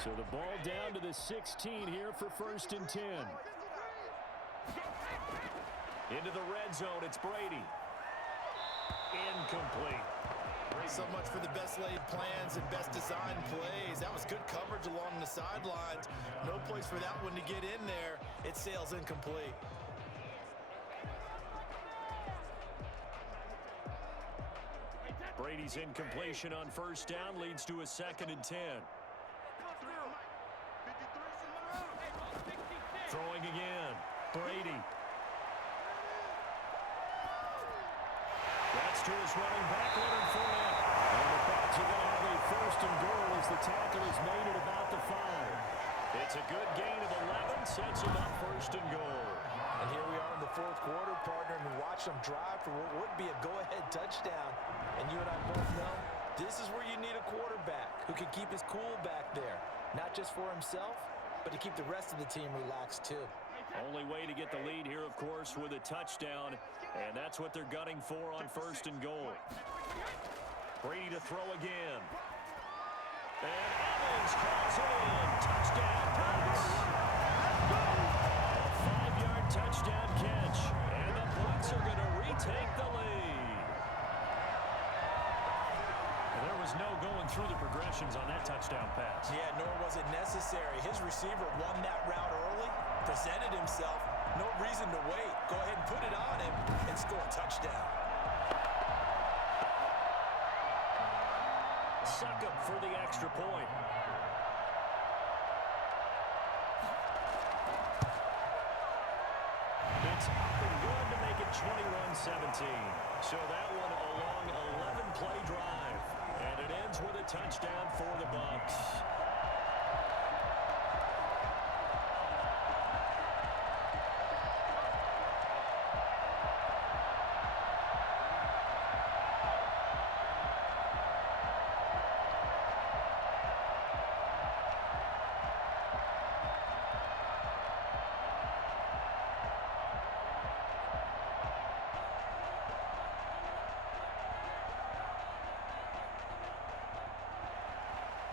So the ball down to the 16 here for first and 10. Into the red zone, it's Brady. Incomplete. So much for the best laid plans and best designed plays. That was good coverage along the sidelines. No place for that one to get in there. It sails incomplete. Brady's incompletion on first down leads to a second and 10. Throwing again. Brady. That's to his running back, Leonard Fournette. And the Bucs are going to have a first and goal as the tackle is made at about the 5. It's a good gain of 11, sets him up first and goal. And here we are in the fourth quarter, partner, and we watch them drive for what would be a go-ahead touchdown. And you and I both know this is where you need a quarterback who can keep his cool back there. Not just for himself, but to keep the rest of the team relaxed too. Only way to get the lead here, of course, with a touchdown. And that's what they're gunning for on first and goal. Brady to throw again. And Evans calls it in. Touchdown, Bucs. A 5-yard touchdown catch. And the Bucs are going to retake the lead. And there was no going through the progressions on that touchdown pass. Yeah, nor was it necessary. His receiver won that route early, presented himself. No reason to wait. Go ahead and put it on him and score a touchdown. Suck up for the extra point. It's up and good to make it 21-17. So that one a long 11-play drive. And it ends with a touchdown for the Bucs.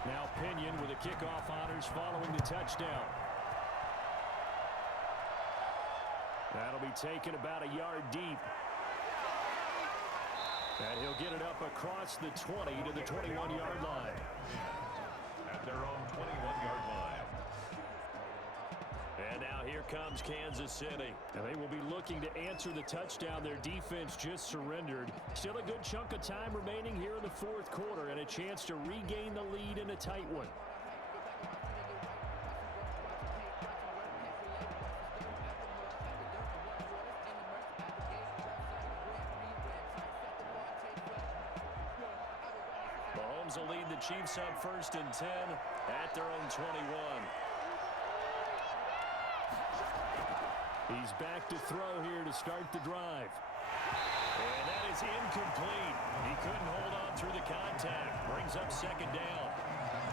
Now Pinion with the kickoff honors following the touchdown. That'll be taken about a yard deep. And he'll get it up across the 20 to the 21-yard line. At their own 21-yard line. And now here comes Kansas City. And they will be looking to answer the touchdown their defense just surrendered. Still a good chunk of time remaining here in the fourth quarter and a chance to regain the lead in a tight one. Mahomes will lead the Chiefs up first and 10 at their own 21. He's back to throw here to start the drive. And that is incomplete. He couldn't hold on through the contact. Brings up second down.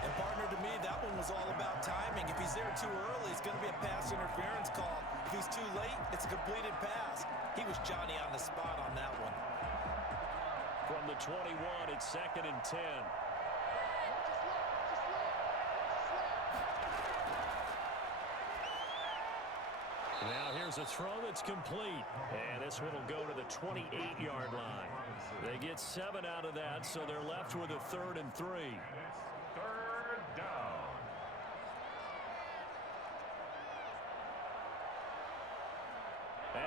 And partner, to me, that one was all about timing. If he's there too early, it's going to be a pass interference call. If he's too late, it's a completed pass. He was Johnny on the spot on that one. From the 21, it's second and 10. Now here's a throw that's complete. And this one will go to the 28-yard line. They get 7 out of that, so they're left with a 3rd and 3. Third down.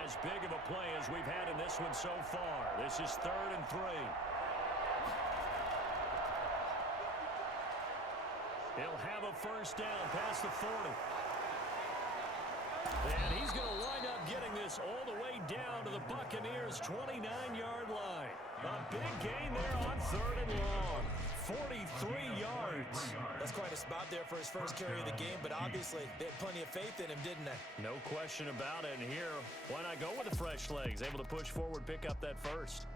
As big of a play as we've had in this one so far. This is 3rd and 3. He'll have a first down past the 40. And he's going to wind up getting this all the way down to the Buccaneers' 29-yard line. A big gain there on 3rd and long. 43 yards. That's quite a spot there for his first carry of the game, but obviously they had plenty of faith in him, didn't they? No question about it. And here, why not go with the fresh legs? Able to push forward, pick up that first.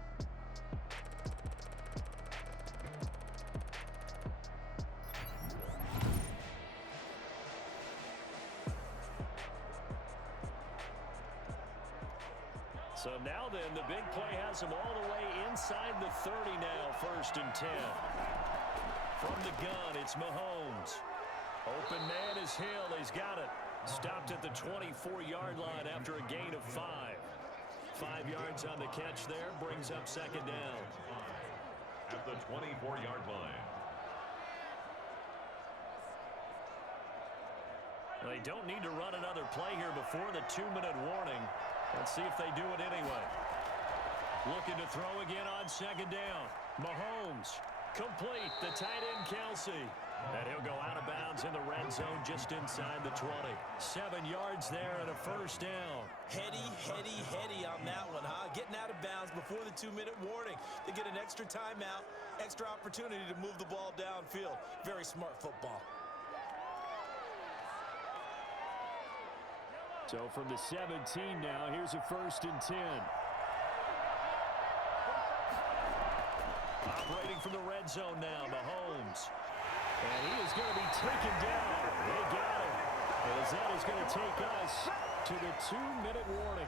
So now then, the big play has him all the way inside the 30 now, 1st and 10. From the gun, it's Mahomes. Open man is Hill. He's got it. Stopped at the 24-yard line after a gain of 5. 5 yards on the catch there, brings up 2nd down. At the 24-yard line. They don't need to run another play here before the 2-minute warning. Let's see if they do it anyway. Looking to throw again on 2nd down. Mahomes, complete, the tight end Kelsey. And he'll go out of bounds in the red zone just inside the 20. 7 yards there and a 1st down. Heady on that one, huh? Getting out of bounds before the 2-minute warning. They get an extra timeout, extra opportunity to move the ball downfield. Very smart football. So from the 17 now, here's a 1st and 10. Operating from the red zone now, Mahomes. And he is going to be taken down. They got him. As that is going to take us to the 2-minute warning.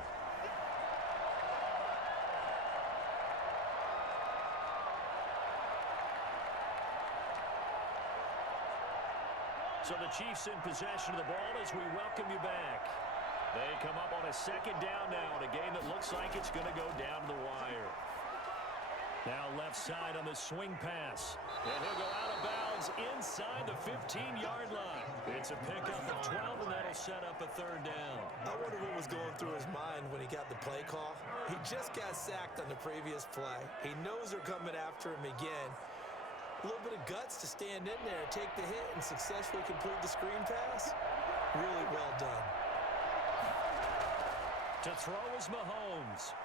So the Chiefs in possession of the ball as we welcome you back. They come up on a 2nd down now in a game that looks like it's going to go down to the wire. Now left side on the swing pass. And he'll go out of bounds inside the 15-yard line. It's a pickup of 12, and that'll set up a 3rd down. I wonder what was going through his mind when he got the play call. He just got sacked on the previous play. He knows they're coming after him again. A little bit of guts to stand in there, take the hit, and successfully complete the screen pass. Really well done. To throw is Mahomes.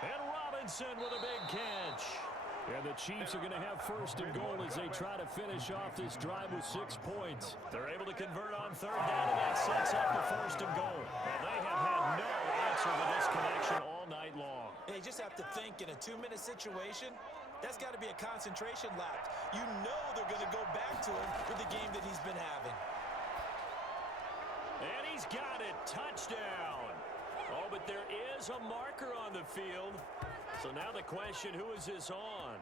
And Robinson with a big catch. And the Chiefs are going to have 1st and goal as they try to finish off this drive with 6 points. They're able to convert on 3rd down, and that sets up the 1st and goal. Well, they have had no answer to this connection all night long. They just have to think in a 2-minute situation, that's got to be a concentration lapse. You know they're going to go back to him with the game that he's been having. And he's got it. Touchdown. Oh, but there is a marker on the field. So now the question, who is this on?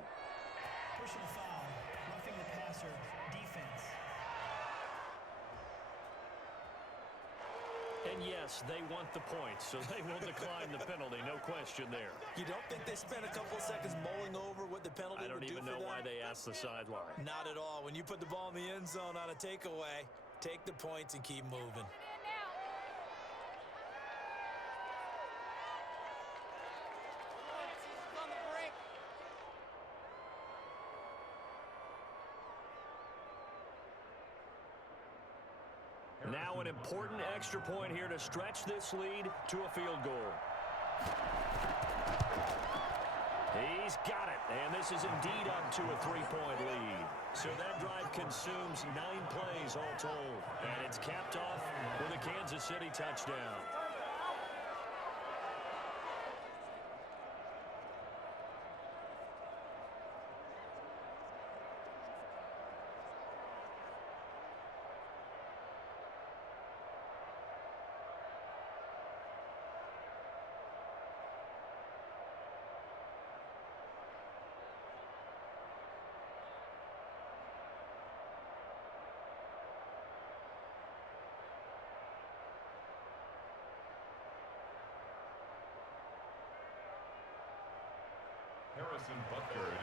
Personal foul, roughing the passer, defense. And yes, they want the points, so they will decline the penalty. No question there. You don't think they spent a couple of seconds mulling over what the penalty would do for them? I don't even know why they asked the sideline. Not at all. When you put the ball in the end zone on a takeaway, take the points and keep moving. Now an important extra point here to stretch this lead to a field goal. He's got it, and this is indeed up to a 3-point lead. So that drive consumes 9 plays all told, and it's capped off with a Kansas City touchdown.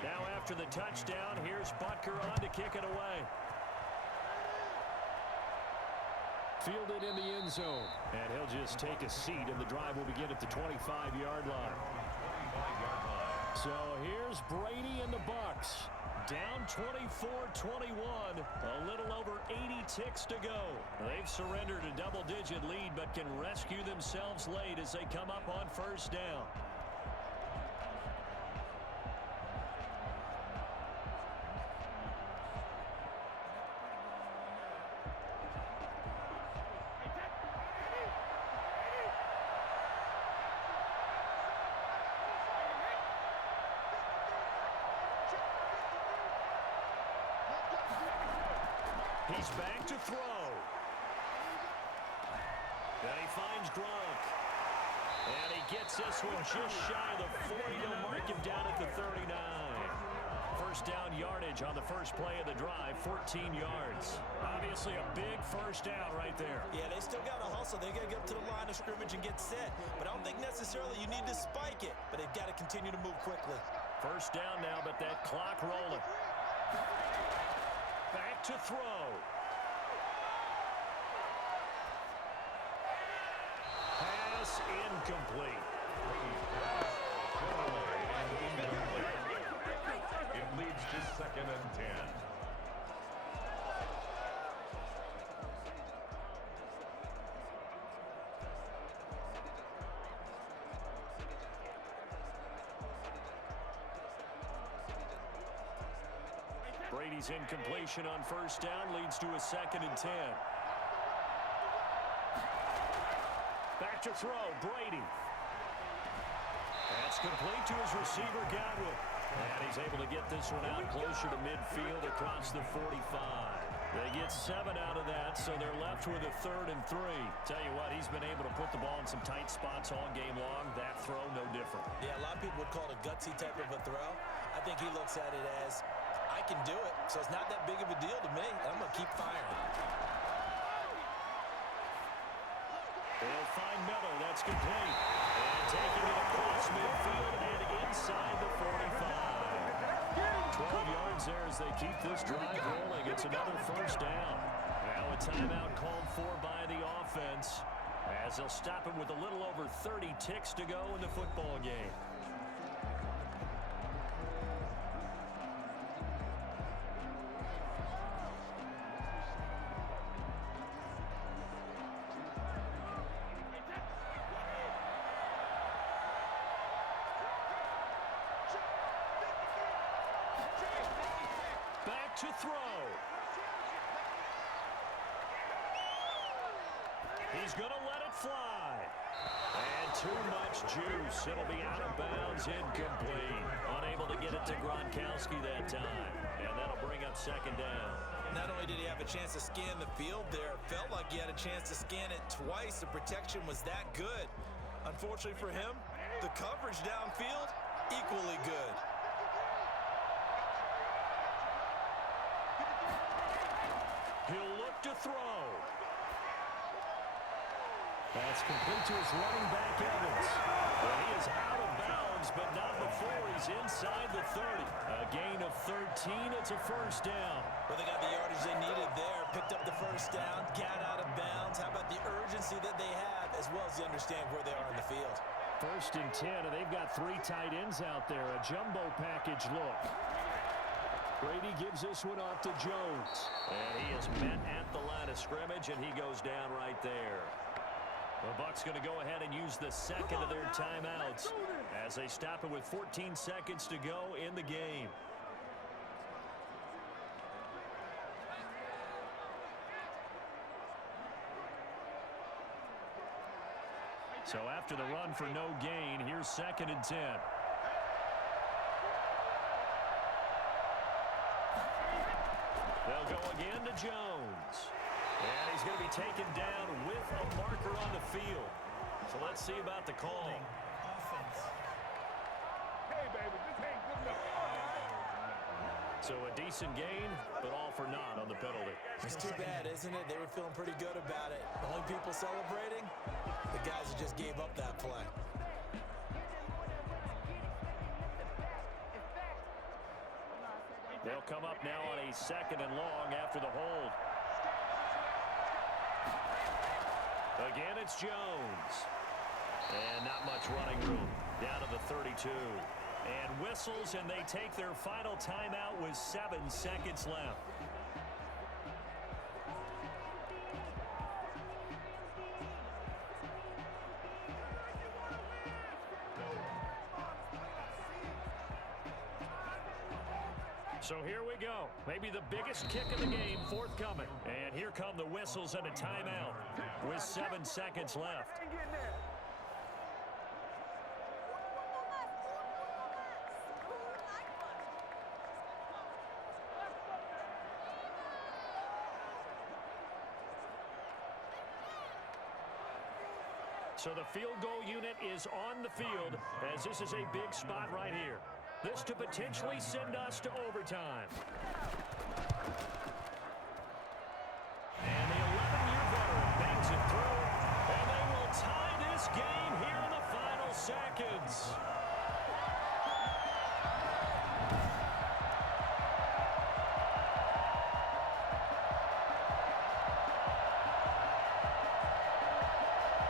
Now after the touchdown, here's Butker on to kick it away. Fielded in the end zone. And he'll just take a seat, and the drive will begin at the 25-yard line. So here's Brady and the Bucs. Down 24-21. A little over 80 ticks to go. They've surrendered a double-digit lead, but can rescue themselves late as they come up on first down. He's back to throw. And he finds Gronk. And he gets this one just shy of the 40. They'll mark him down at the 39. First down yardage on the first play of the drive, 14 yards. Obviously a big first down right there. Yeah, they still got to hustle. They got to get up to the line of scrimmage and get set. But I don't think necessarily you need to spike it. But they've got to continue to move quickly. First down now, but that clock rolling. Back to throw. Pass incomplete. It leads to 2nd and 10. Brady's incompletion on first down leads to a 2nd and 10. Back to throw, Brady. That's complete to his receiver, Godwin. And he's able to get this one out closer to midfield across the 45. They get 7 out of that, so they're left with a 3rd and 3. Tell you what, he's been able to put the ball in some tight spots all game long. That throw, no different. Yeah, a lot of people would call it a gutsy type of a throw. I think he looks at it as, I can do it, so it's not that big of a deal to me. I'm going to keep firing. They'll find Miller. That's complete. And taking it across midfield and inside the 45. 12 yards there as they keep this drive rolling. It's another first down. Now a timeout called for by the offense as they'll stop him with a little over 30 ticks to go in the football game. To throw. He's going to let it fly. And too much juice. It'll be out of bounds, incomplete. Unable to get it to Gronkowski that time. And that'll bring up 2nd down. Not only did he have a chance to scan the field there, felt like he had a chance to scan it twice. The protection was that good. Unfortunately for him, the coverage downfield, equally good. He'll look to throw. That's complete to his running back, Evans. Well, he is out of bounds, but not before he's inside the 30. A gain of 13. It's a first down. Well, they got the yardage they needed there. Picked up the first down, got out of bounds. How about the urgency that they have, as well as they understand where they are in the field? 1st and 10, and they've got 3 tight ends out there. A jumbo package look. Brady gives this one off to Jones. And he is met at the line of scrimmage, and he goes down right there. The Bucs going to go ahead and use the 2nd of their timeouts as they stop it with 14 seconds to go in the game. So after the run for no gain, here's 2nd and 10. They'll go again to Jones. And he's going to be taken down with a marker on the field. So let's see about the call. Offense. Hey, baby, this ain't good enough. So a decent gain, but all for naught on the penalty. It's too bad, isn't it? They were feeling pretty good about it. The only people celebrating, the guys who just gave up that play. They'll come up now on a 2nd and long after the hold. Again, it's Jones. And not much running room. Down to the 32. And whistles, and they take their final timeout with 7 seconds left. So here we go. Maybe the biggest kick of the game forthcoming. And here come the whistles and a timeout with 7 seconds left. So the field goal unit is on the field as this is a big spot right here. This to potentially send us to overtime. And the 11-year veteran bangs it through, and they will tie this game here in the final seconds.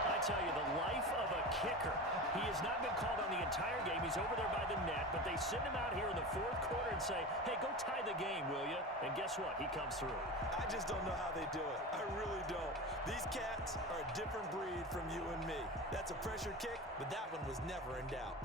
I tell you, the life of a kicker. He has not been called on the entire game. He's over there by the net, but they send him out here in the fourth quarter and say, hey, go tie the game, will you? And guess what? He comes through. I just don't know how they do it. I really don't. These cats are a different breed from you and me. That's a pressure kick, but that one was never in doubt.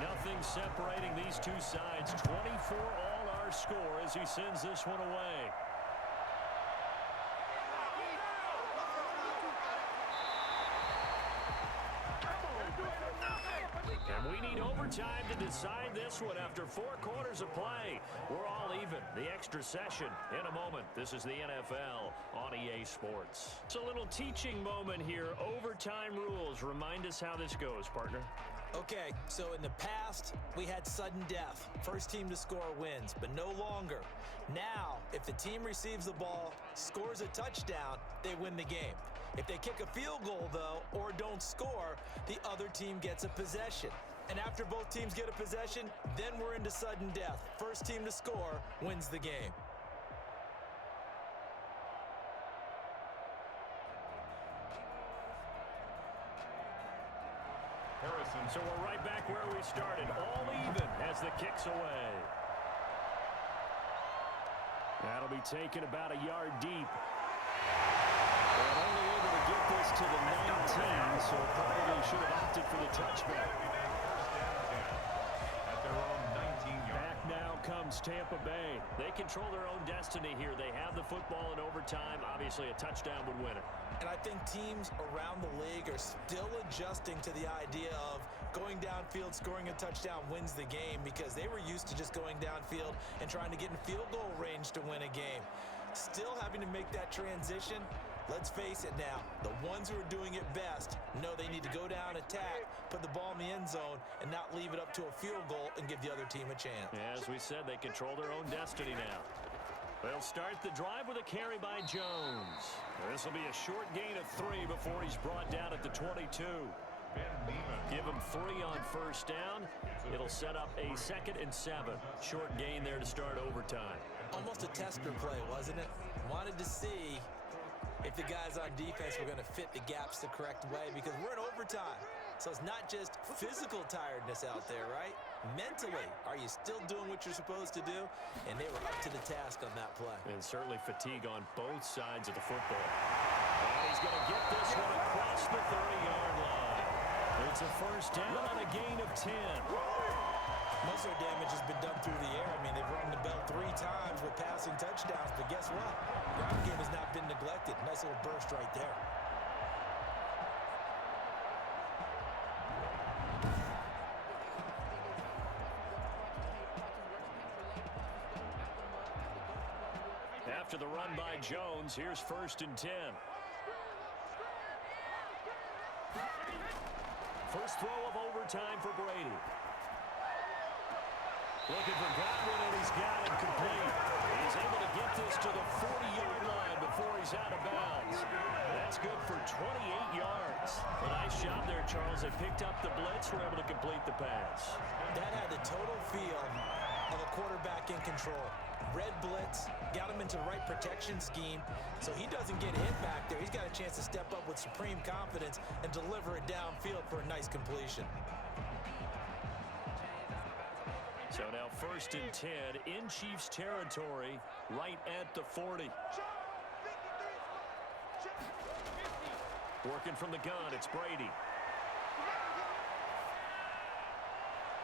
Nothing separating these two sides. 24 all our score as he sends this one away. And we need overtime to decide this one after 4 quarters of play. We're all even. The extra session in a moment. This is the NFL on EA Sports. It's a little teaching moment here. Overtime rules. Remind us how this goes, partner. Okay, so in the past, we had sudden death. First team to score wins, but no longer. Now, if the team receives the ball, scores a touchdown, they win the game. If they kick a field goal, though, or don't score, the other team gets a possession. And after both teams get a possession, then we're into sudden death. First team to score wins the game. So we're right back where we started, all even as the kick's away. That'll be taken about a yard deep. And only able to get this to the 19, so probably should have opted for the touchback. At their own 19-yard. Back now comes Tampa Bay. They control their own destiny here. They have the football in overtime. Obviously, a touchdown would win it. And I think teams around the league are still adjusting to the idea of going downfield, scoring a touchdown wins the game, because they were used to just going downfield and trying to get in field goal range to win a game. Still having to make that transition. Let's face it now, the ones who are doing it best know they need to go down, attack, put the ball in the end zone, and not leave it up to a field goal and give the other team a chance. As we said, they control their own destiny now. They'll start the drive with a carry by Jones. This will be a short gain of 3 before he's brought down at the 22. Give him 3 on first down. It'll set up a 2nd and 7. Short gain there to start overtime. Almost a tester play, wasn't it? Wanted to see if the guys on defense were going to fit the gaps the correct way, because we're in overtime. So it's not just physical tiredness out there, right? Mentally, are you still doing what you're supposed to do? And they were up to the task on that play. And certainly fatigue on both sides of the football. And he's going to get this one across the 30-yard line. It's a first down on a gain of 10. Most of their damage has been done through the air. I mean, they've rung the bell 3 times with passing touchdowns, but guess what? Ground game has not been neglected. Nice little burst right there. After the run by Jones, here's 1st and 10. First throw of overtime for Brady. Looking for Godwin, and he's got it complete. He's able to get this to the 40-yard line before he's out of bounds. That's good for 28 yards. A nice job there, Charles. They picked up the blitz, were able to complete the pass. That had the total feel of a quarterback in control. Red blitz, got him into the right protection scheme, so he doesn't get hit back there. He's got a chance to step up with supreme confidence and deliver it downfield for a nice completion. So now 1st and 10 in Chiefs territory, right at the 40. Working from the gun, it's Brady.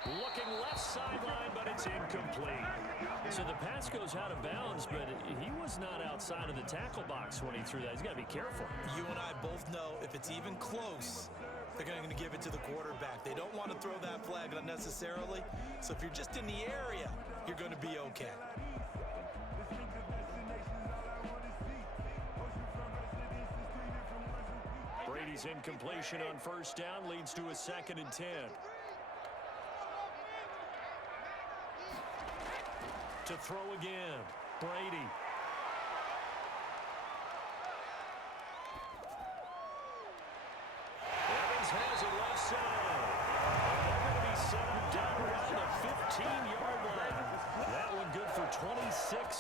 Looking left sideline, but it's incomplete. So the pass goes out of bounds, but he was not outside of the tackle box when he threw that. He's got to be careful. You and I both know if it's even close, they're going to give it to the quarterback. They don't want to throw that flag unnecessarily. So if you're just in the area, you're going to be okay. Brady's incompletion on 1st down leads to a 2nd and 10. To throw again, Brady. Evans has it left side. They're going to be set up down around the 15-yard line. That one good for 26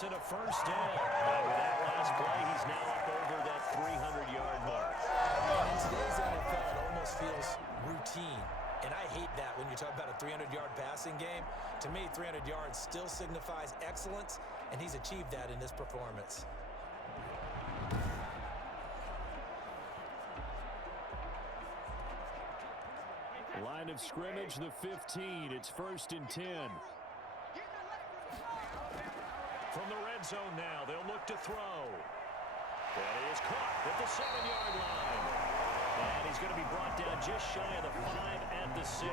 and a 1st down. And with that last play, he's now up over that 300-yard mark. In today's NFL, it almost feels routine. And I hate that when you talk about a 300-yard passing game. To me, 300 yards still signifies excellence, and he's achieved that in this performance. Line of scrimmage, the 15. It's 1st and 10. From the red zone now, they'll look to throw. And he is caught at the 7-yard line. And he's going to be brought down just shy of the 5 at the 6.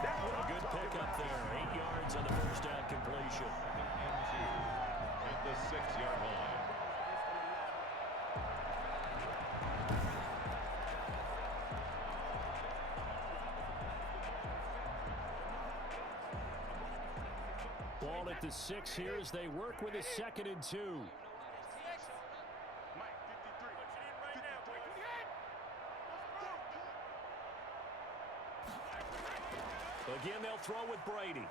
A good pickup there. 8 yards on the 1st down completion. At the 6-yard line. Ball at the 6 here as they work with a 2nd and 2. Again, they'll throw with Brady.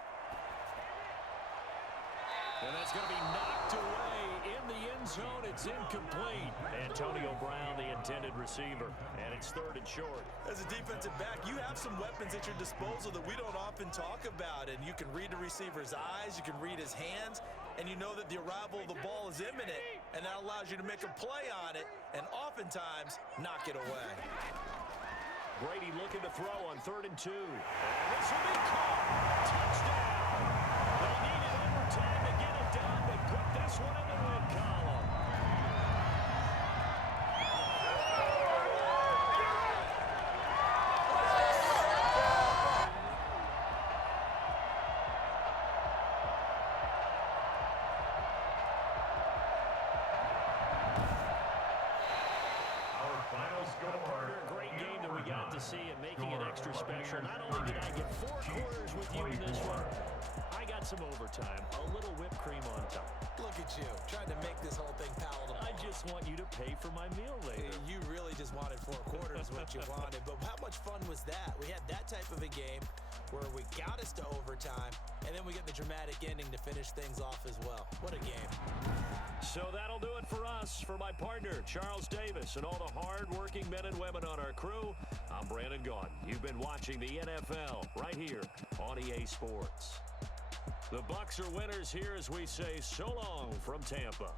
And that's going to be knocked away in the end zone. It's incomplete. Antonio Brown, the intended receiver. And it's 3rd and short. As a defensive back, you have some weapons at your disposal that we don't often talk about. And you can read the receiver's eyes, you can read his hands, and you know that the arrival of the ball is imminent. And that allows you to make a play on it and oftentimes knock it away. Brady looking to throw on 3rd and 2. And this will be caught. Touchdown. They needed overtime to get it done, but put this one in the win column. Our final score. Great game that we got to see and making it extra special. Not only did I get 4 quarters with you in this one, I got some overtime, a little whipped cream on top. Look at you, trying to make this whole thing palatable. I just want you to pay for my meal later. You really just wanted 4 quarters what you wanted, but how much fun was that? We had that type of a game where we got us to overtime, and then we get the dramatic ending to finish things off as well. What a game. So that'll do it for us. For my partner, Charles Davis, and all the hard-working men and women on our crew, I'm Brandon Gaudin. You've been watching the NFL right here on EA Sports. The Bucs are winners here as we say so long from Tampa.